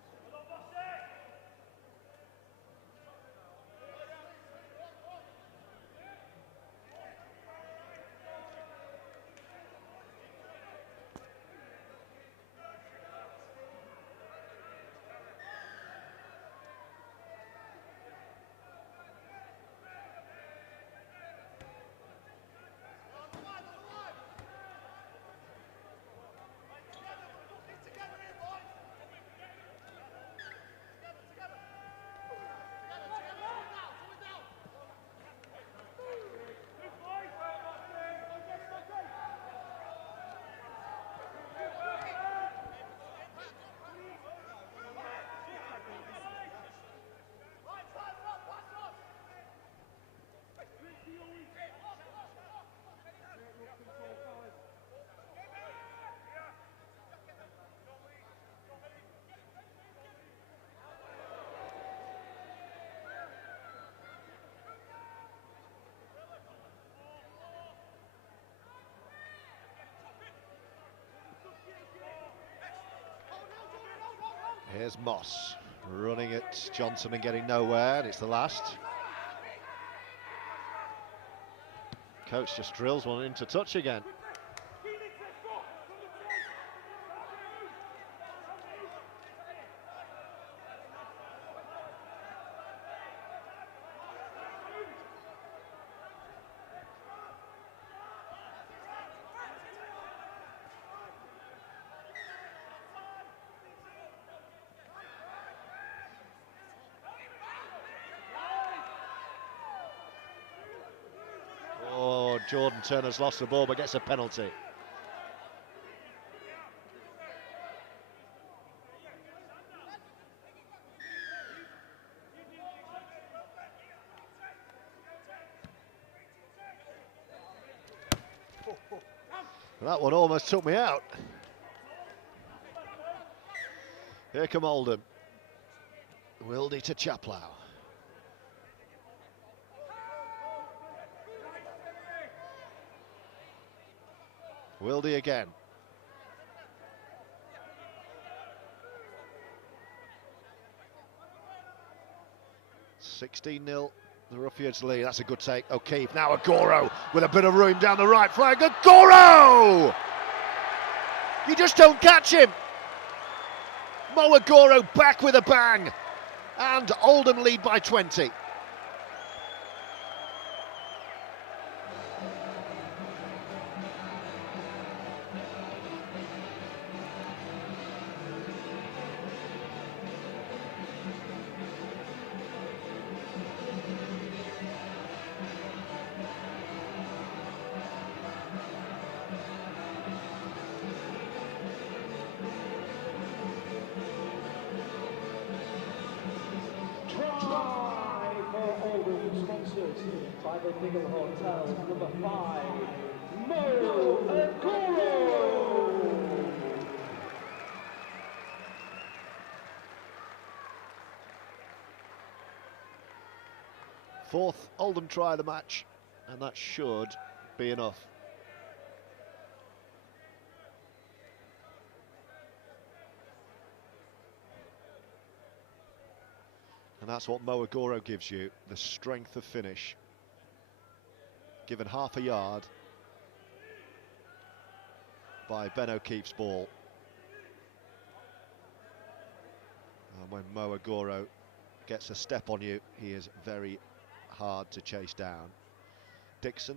Here's Moss running at Johnson and getting nowhere, and it's the last. Coach just drills one into touch again. Jordan Turner's lost the ball but gets a penalty. That one almost took me out. Here come Oldham. Wildy to Chaplow. Wildy again. (16-0), the Ruffians lead. That's a good take. O'Keefe, now Agoro with a bit of room down the right flank. Agoro! You just don't catch him. Mo Agoro back with a bang, and Oldham lead by 20. By the Diggle Hotel, number 5, Mo Agoro. Fourth Oldham try of the match, and that should be enough. And that's what Mo Agoro gives you, the strength of finish. Given half a yard by Ben O'Keefe's ball. And when Mo Agoro gets a step on you, he is very hard to chase down. Dixon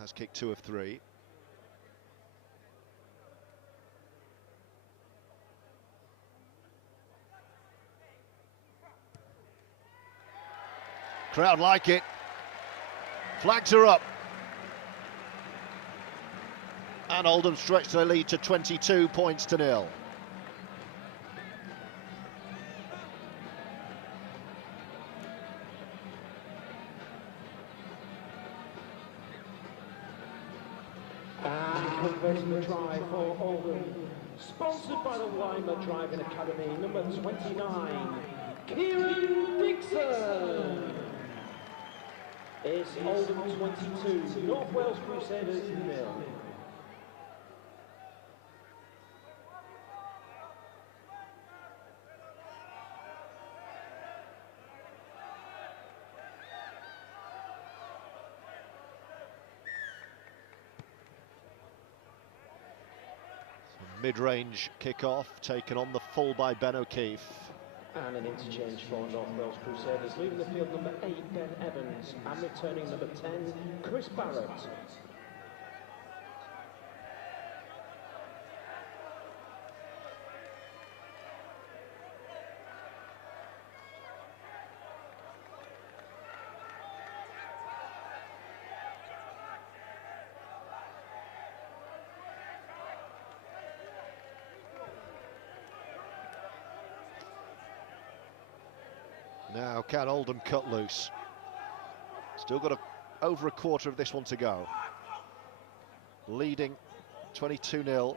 has kicked 2 of 3. Crowd like it. Flags are up. And Oldham stretch their lead to 22 points to 0. And converting the try for Oldham. Sponsored by the Weimar Driving Academy, number 29, Kieran Dixon. It's Oldham 22, North Wales Crusaders 0. Mid-range kick-off taken on the full by Ben O'Keefe. And an interchange for North Wales Crusaders, leaving the field number 8, Ben Evans, and returning number 10, Chris Barratt. Now, can Oldham cut loose? Still got over a quarter of this one to go. Leading 22-0.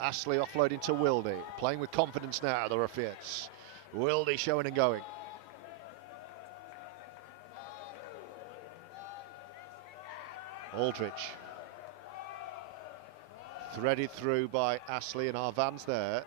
Astley offloading to Wildy. Playing with confidence now, the Ruffians. Wildy showing and going. Aldridge. Threaded through by Astley, and our van's there.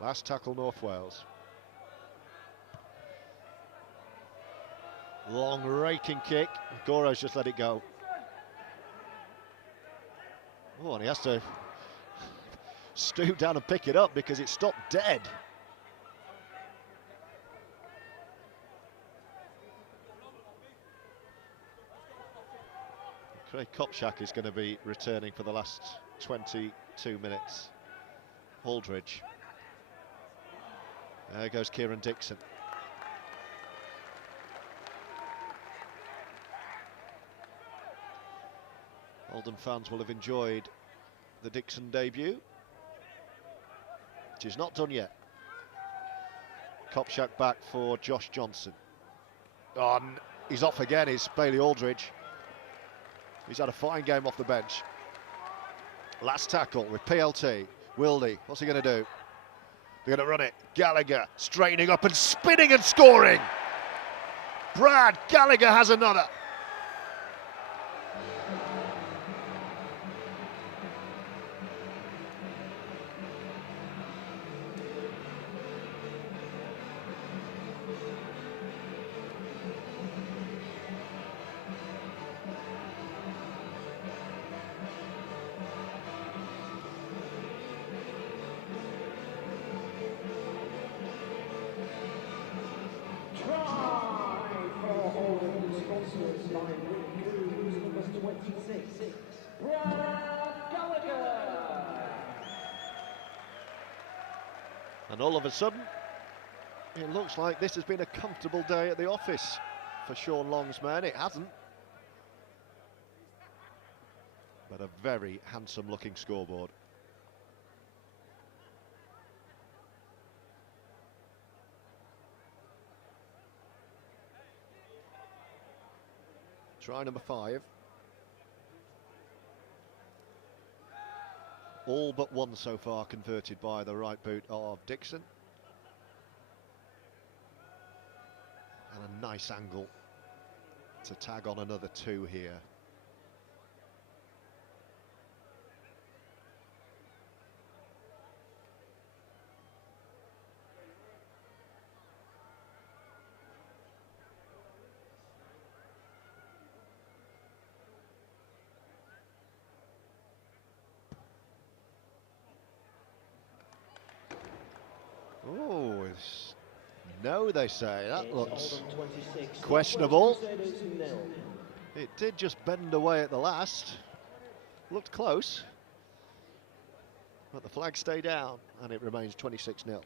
Last tackle, North Wales. Long raking kick. Agoro's just let it go. Oh, and he has to stoop down and pick it up because it stopped dead. Craig Kopchak is going to be returning for the last 22 minutes. Aldridge. There goes Kieran Dixon. Oldham fans will have enjoyed the Dixon debut, which is not done yet. Kopchak back for Josh Johnson. On, he's off again, is Bailey Aldridge. He's had a fine game off the bench. Last tackle with PLT. Wildy, what's he going to do? They're going to run it. Gallagher straightening up and spinning and scoring. Brad Gallagher has another. And all of a sudden, it looks like this has been a comfortable day at the office for Sean Long's men. It hasn't. But a very handsome looking scoreboard. Try number 5. All but one so far converted by the right boot of Dixon. And a nice angle to tag on another 2 here. Oh, it's no, they say. That looks questionable. It did just bend away at the last. Looked close. But the flag stayed down and it remains 26-0.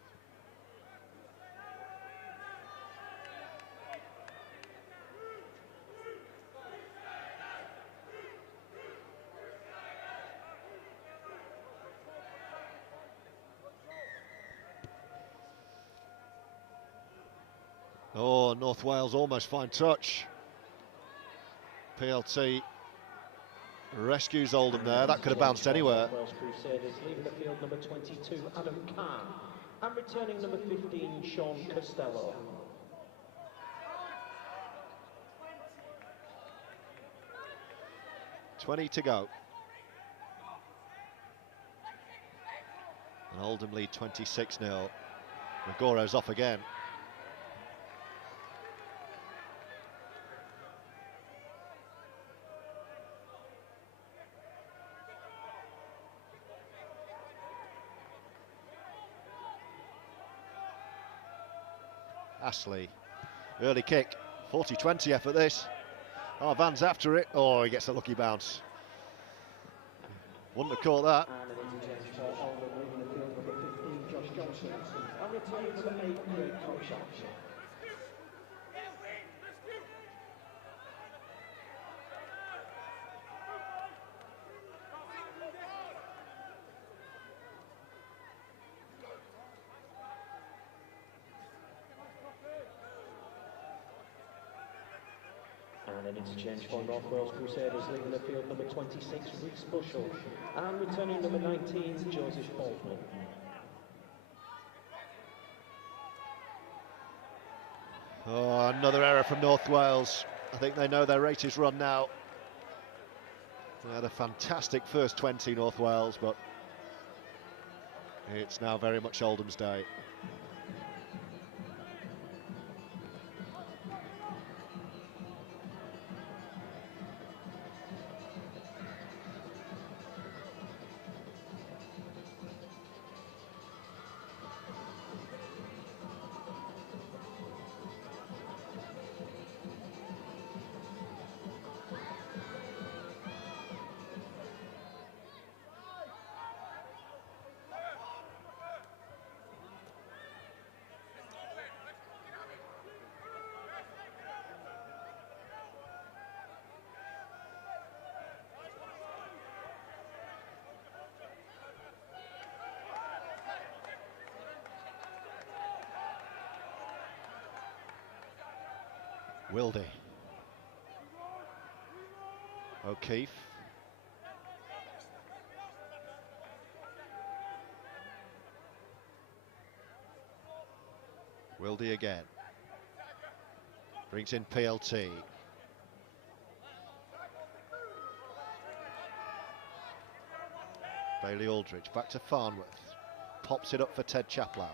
Oh, North Wales almost fine touch. PLT rescues Oldham there. That could have bounced anywhere. Wales Crusaders leaving the field number 22, Adam Khan, and returning number 15, Sean Costello. .20 to go. And Oldham lead 26-0. Agoro's off again. Astley, early kick, 40-20 effort this. Oh, Van's after it. Oh, he gets a lucky bounce. Wouldn't have caught that. And an interchange for Oldham, leaving the field number 15, Josh Johnson, and returning number 8, Craig Kopchak. And an interchange for North Wales Crusaders, leaving the field number 26, Reece Bushell, and returning number 19, Joseph Baldwin. Oh, another error from North Wales. I think they know their race is run now. They had a fantastic first 20, North Wales, but it's now very much Oldham's day. Wildy. O'Keefe. Wildy again. Brings in PLT. Bailey Aldridge back to Farnworth. Pops it up for Ted Chaplow.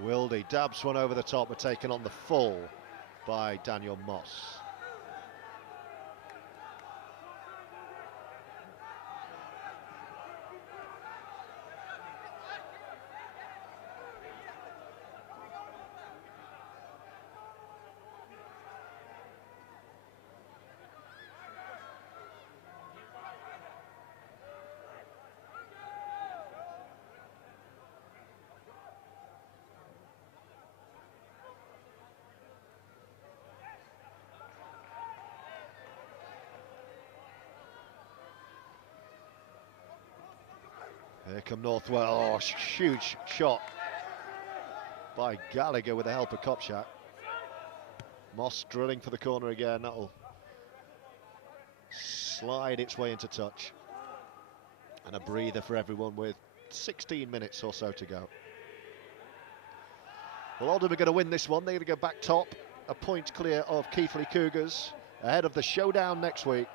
Wildy dabs one over the top, but taken on the full by Daniel Moss. Here come Northwell. Oh, huge shot by Gallagher with the help of Kopchak. Moss drilling for the corner again. That'll slide its way into touch. And a breather for everyone with 16 minutes or so to go. Well, Oldham are going to win this one. They're going to go back top, a point clear of Keighley Cougars, ahead of the showdown next week.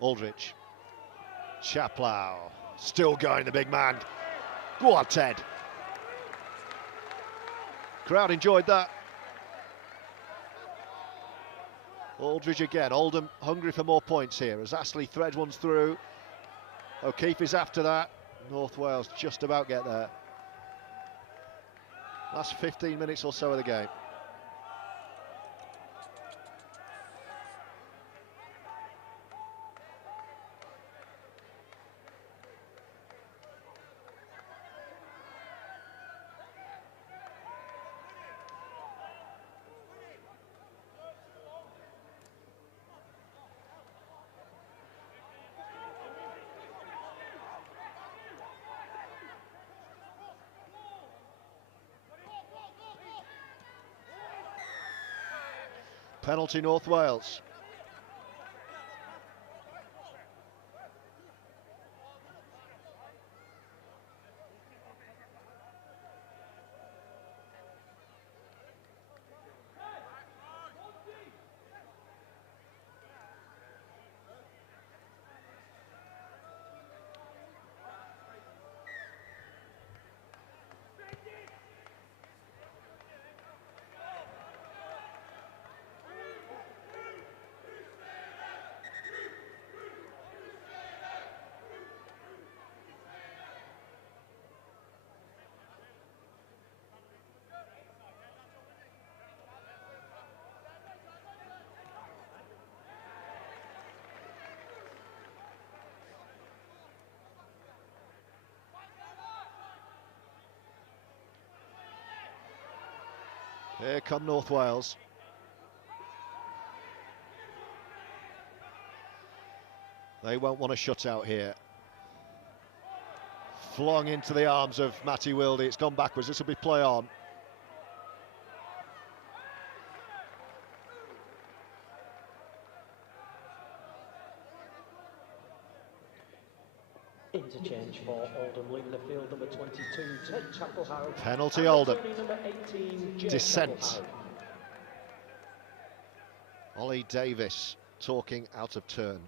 Aldridge. Chaplow. Still going, the big man. Go on, Ted. Crowd enjoyed that. Aldridge again. Oldham hungry for more points here as Astley threads ones through. O'Keefe is after that. North Wales just about get there. Last 15 minutes or so of the game. Penalty North Wales. Here come North Wales. They won't want a shutout here. Flung into the arms of Matty Wildy. It's gone backwards. This will be play on. Interchange for Oldham, leaving the field, number 22, Ted Chaplow. Penalty Oldham. Number 18, Descent. Ollie Davis talking out of turn.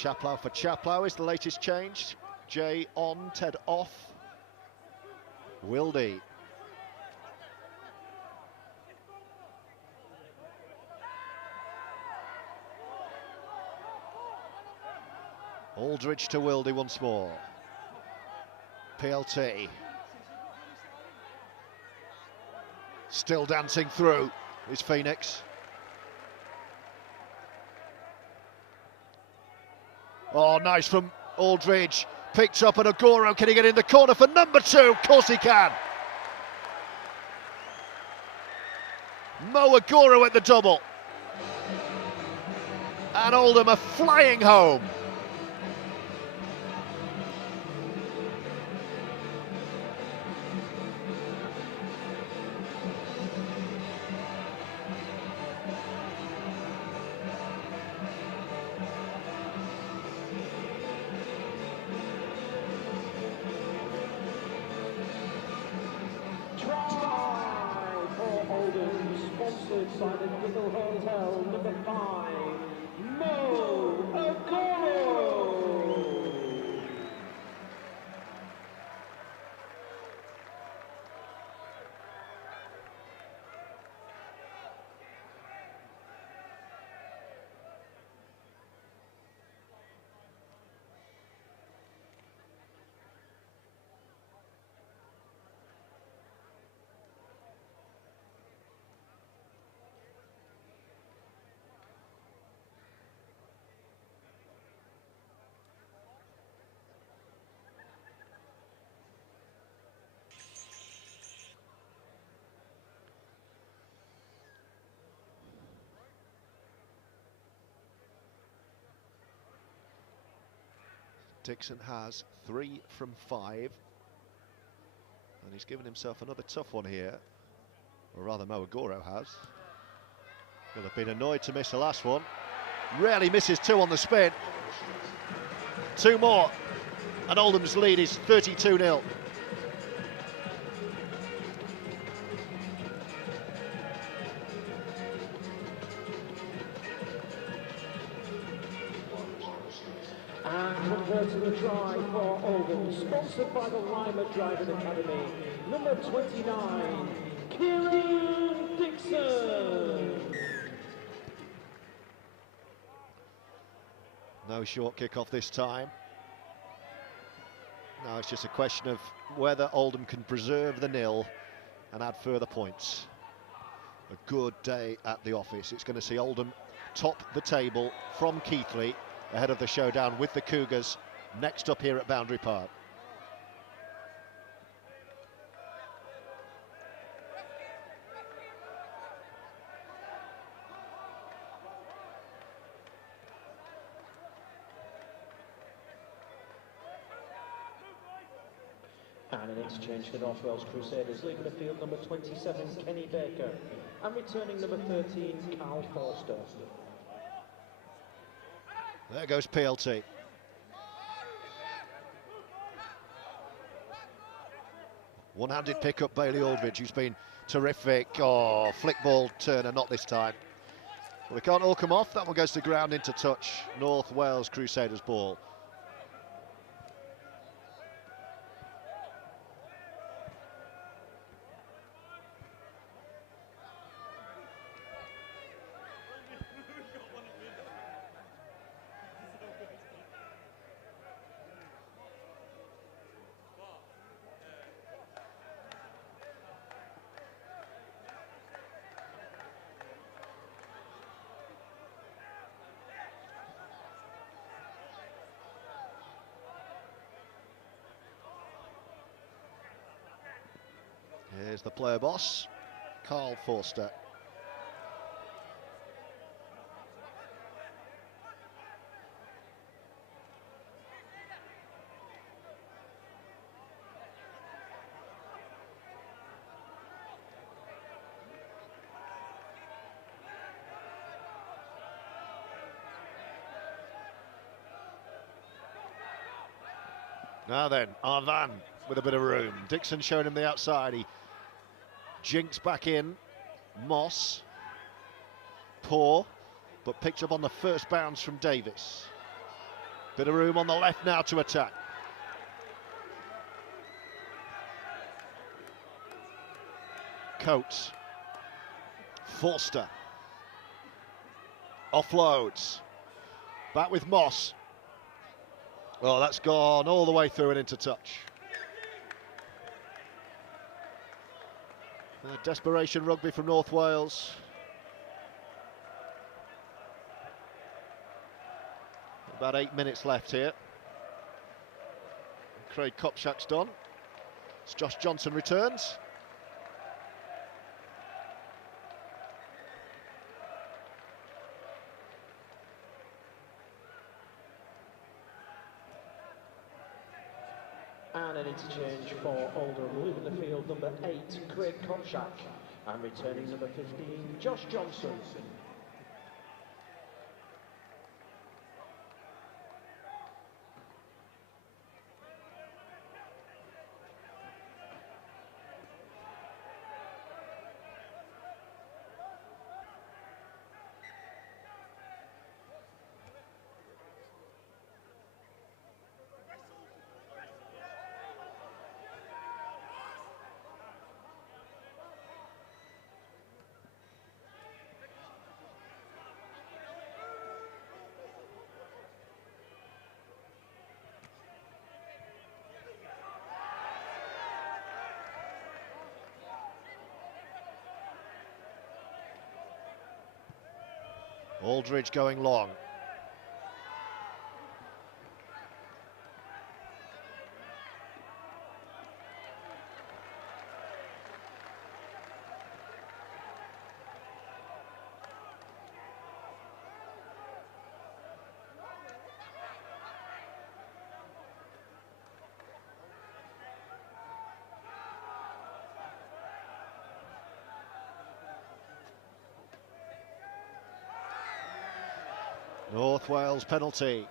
Chaplow for Chaplow is the latest change. Jay on, Ted off. Wildy. Aldridge to Wildy once more. PLT. Still dancing through is Phoenix. Oh, nice from Aldridge. Picked up, and Agoro, can he get in the corner for number 2? Of course he can. Mo Agoro at the double. And Oldham are flying home. Sponsored by the Gallagher Hotel, number 5, Mo Agoro. Dixon has 3 from 5, and he's given himself another tough one here, or rather Mo Agoro has. He'll have been annoyed to miss the last one. Rarely misses 2 on the spin. 2 more, and Oldham's lead is 32-0. To the try for Oldham, sponsored by the Lima Driving Academy, number 29, Dixon. No short kick-off this time. Now it's just a question of whether Oldham can preserve the nil and add further points. A good day at the office. It's going to see Oldham top the table from Keighley ahead of the showdown with the Cougars next up here at Boundary Park. And an exchange for North Wales Crusaders, leaving the field number 27, Kenny Baker, and returning number 13, Carl Forster. There goes PLT. One-handed pick-up, Bailey Aldridge, who's been terrific. Oh, flick ball Turner, not this time. Well, they can't all come off. That one goes to ground into touch. North Wales Crusaders ball. Here's the player boss, Carl Forster. Now then, Arvan with a bit of room. Dixon showing him the outside. He jinks back in. Moss. Poor, but picked up on the first bounce from Davis. Bit of room on the left now to attack. Coates. Forster. Offloads. Back with Moss. Oh, that's gone all the way through and into touch. Desperation rugby from North Wales. About 8 minutes left here. Craig Kopczak's done. As Josh Johnson returns. And an interchange for Oldham, leaving the field number 8, Craig Kopczak, and returning number 15, Josh Johnson. Aldridge going long. North Wales penalty.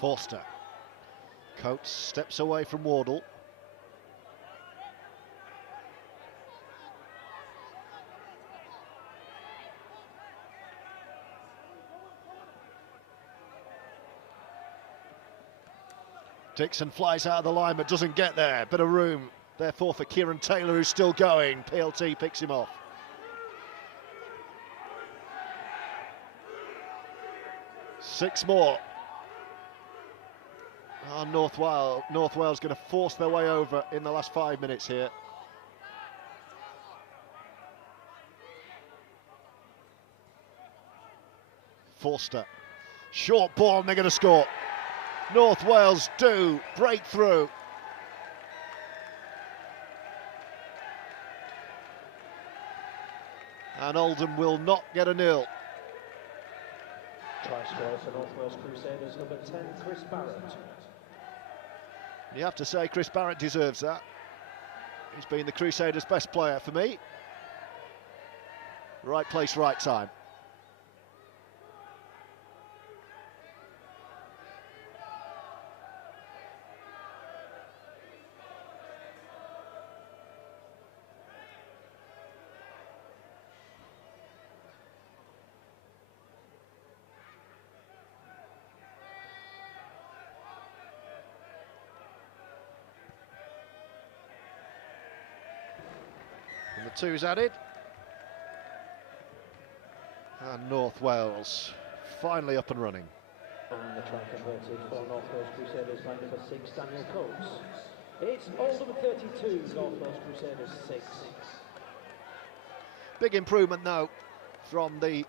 Forster. Coates steps away from Wardle. Dixon flies out of the line but doesn't get there. Bit of room, therefore, for Kieran Taylor, who's still going. PLT picks him off. Six more. Oh, North Wales going to force their way over in the last 5 minutes here. Forster. Short ball and they're going to score. North Wales do break through. And Oldham will not get a nil. Try scorer for North Wales Crusaders, number 10, Chris Barratt. You have to say Chris Barratt deserves that. He's been the Crusaders' best player for me. Right place, right time. And the two's added. And North Wales finally up and running. And the try converted for North Wales Crusaders by number 6, Daniel Coates. It's Oldham 32, North Wales Crusaders 6. Big improvement now from the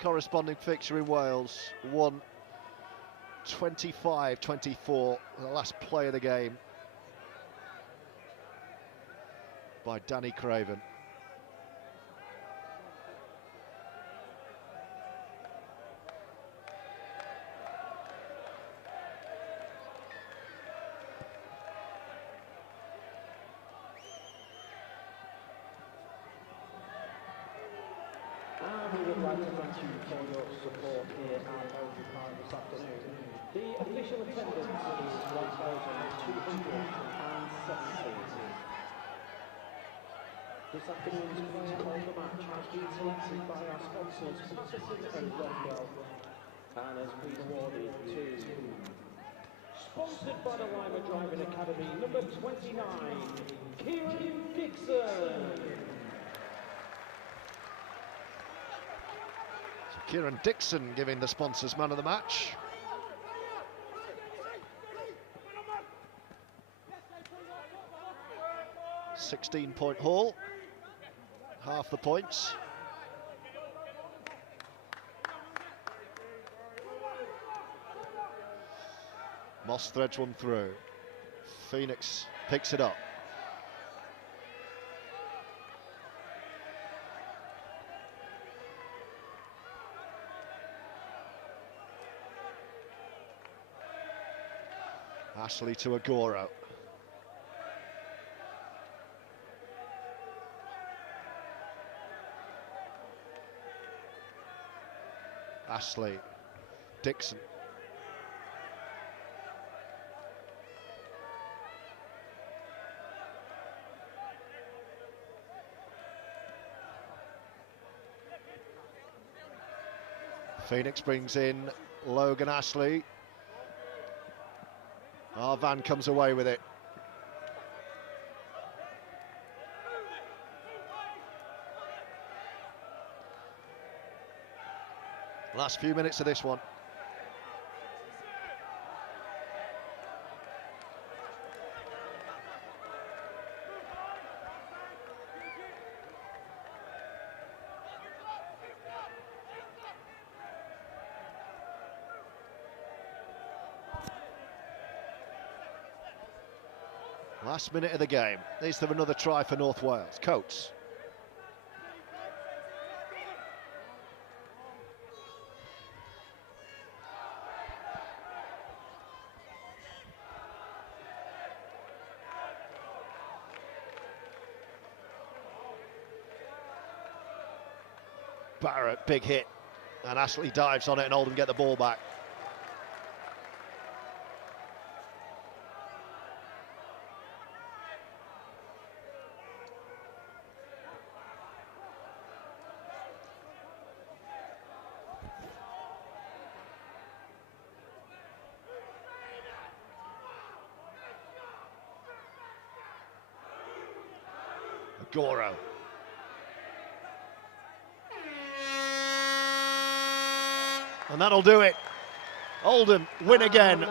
corresponding fixture in Wales. 1:25-24, the last play of the game by Danny Craven. to thank you for your support here at Barratt Park this afternoon. The official attendance is 1,270. This afternoon's player of the match has been selected by our sponsors, Patterson and Rockwell, and has been awarded to... Sponsored by the Lima Driving Academy, number 29, Dixon. Kieran Dixon giving the sponsors man of the match. £16-point haul, half the points. Moss threads one through. Phoenix picks it up. Ashley to Agoro. Ashley, Dixon. Phoenix brings in Logan Ashley. Van comes away with it. Last few minutes of this one. Last minute of the game. Needs to have another try for North Wales. Coates. Barratt, big hit. And Ashley dives on it and Oldham get the ball back. Agoro. And that'll do it. Oldham win again.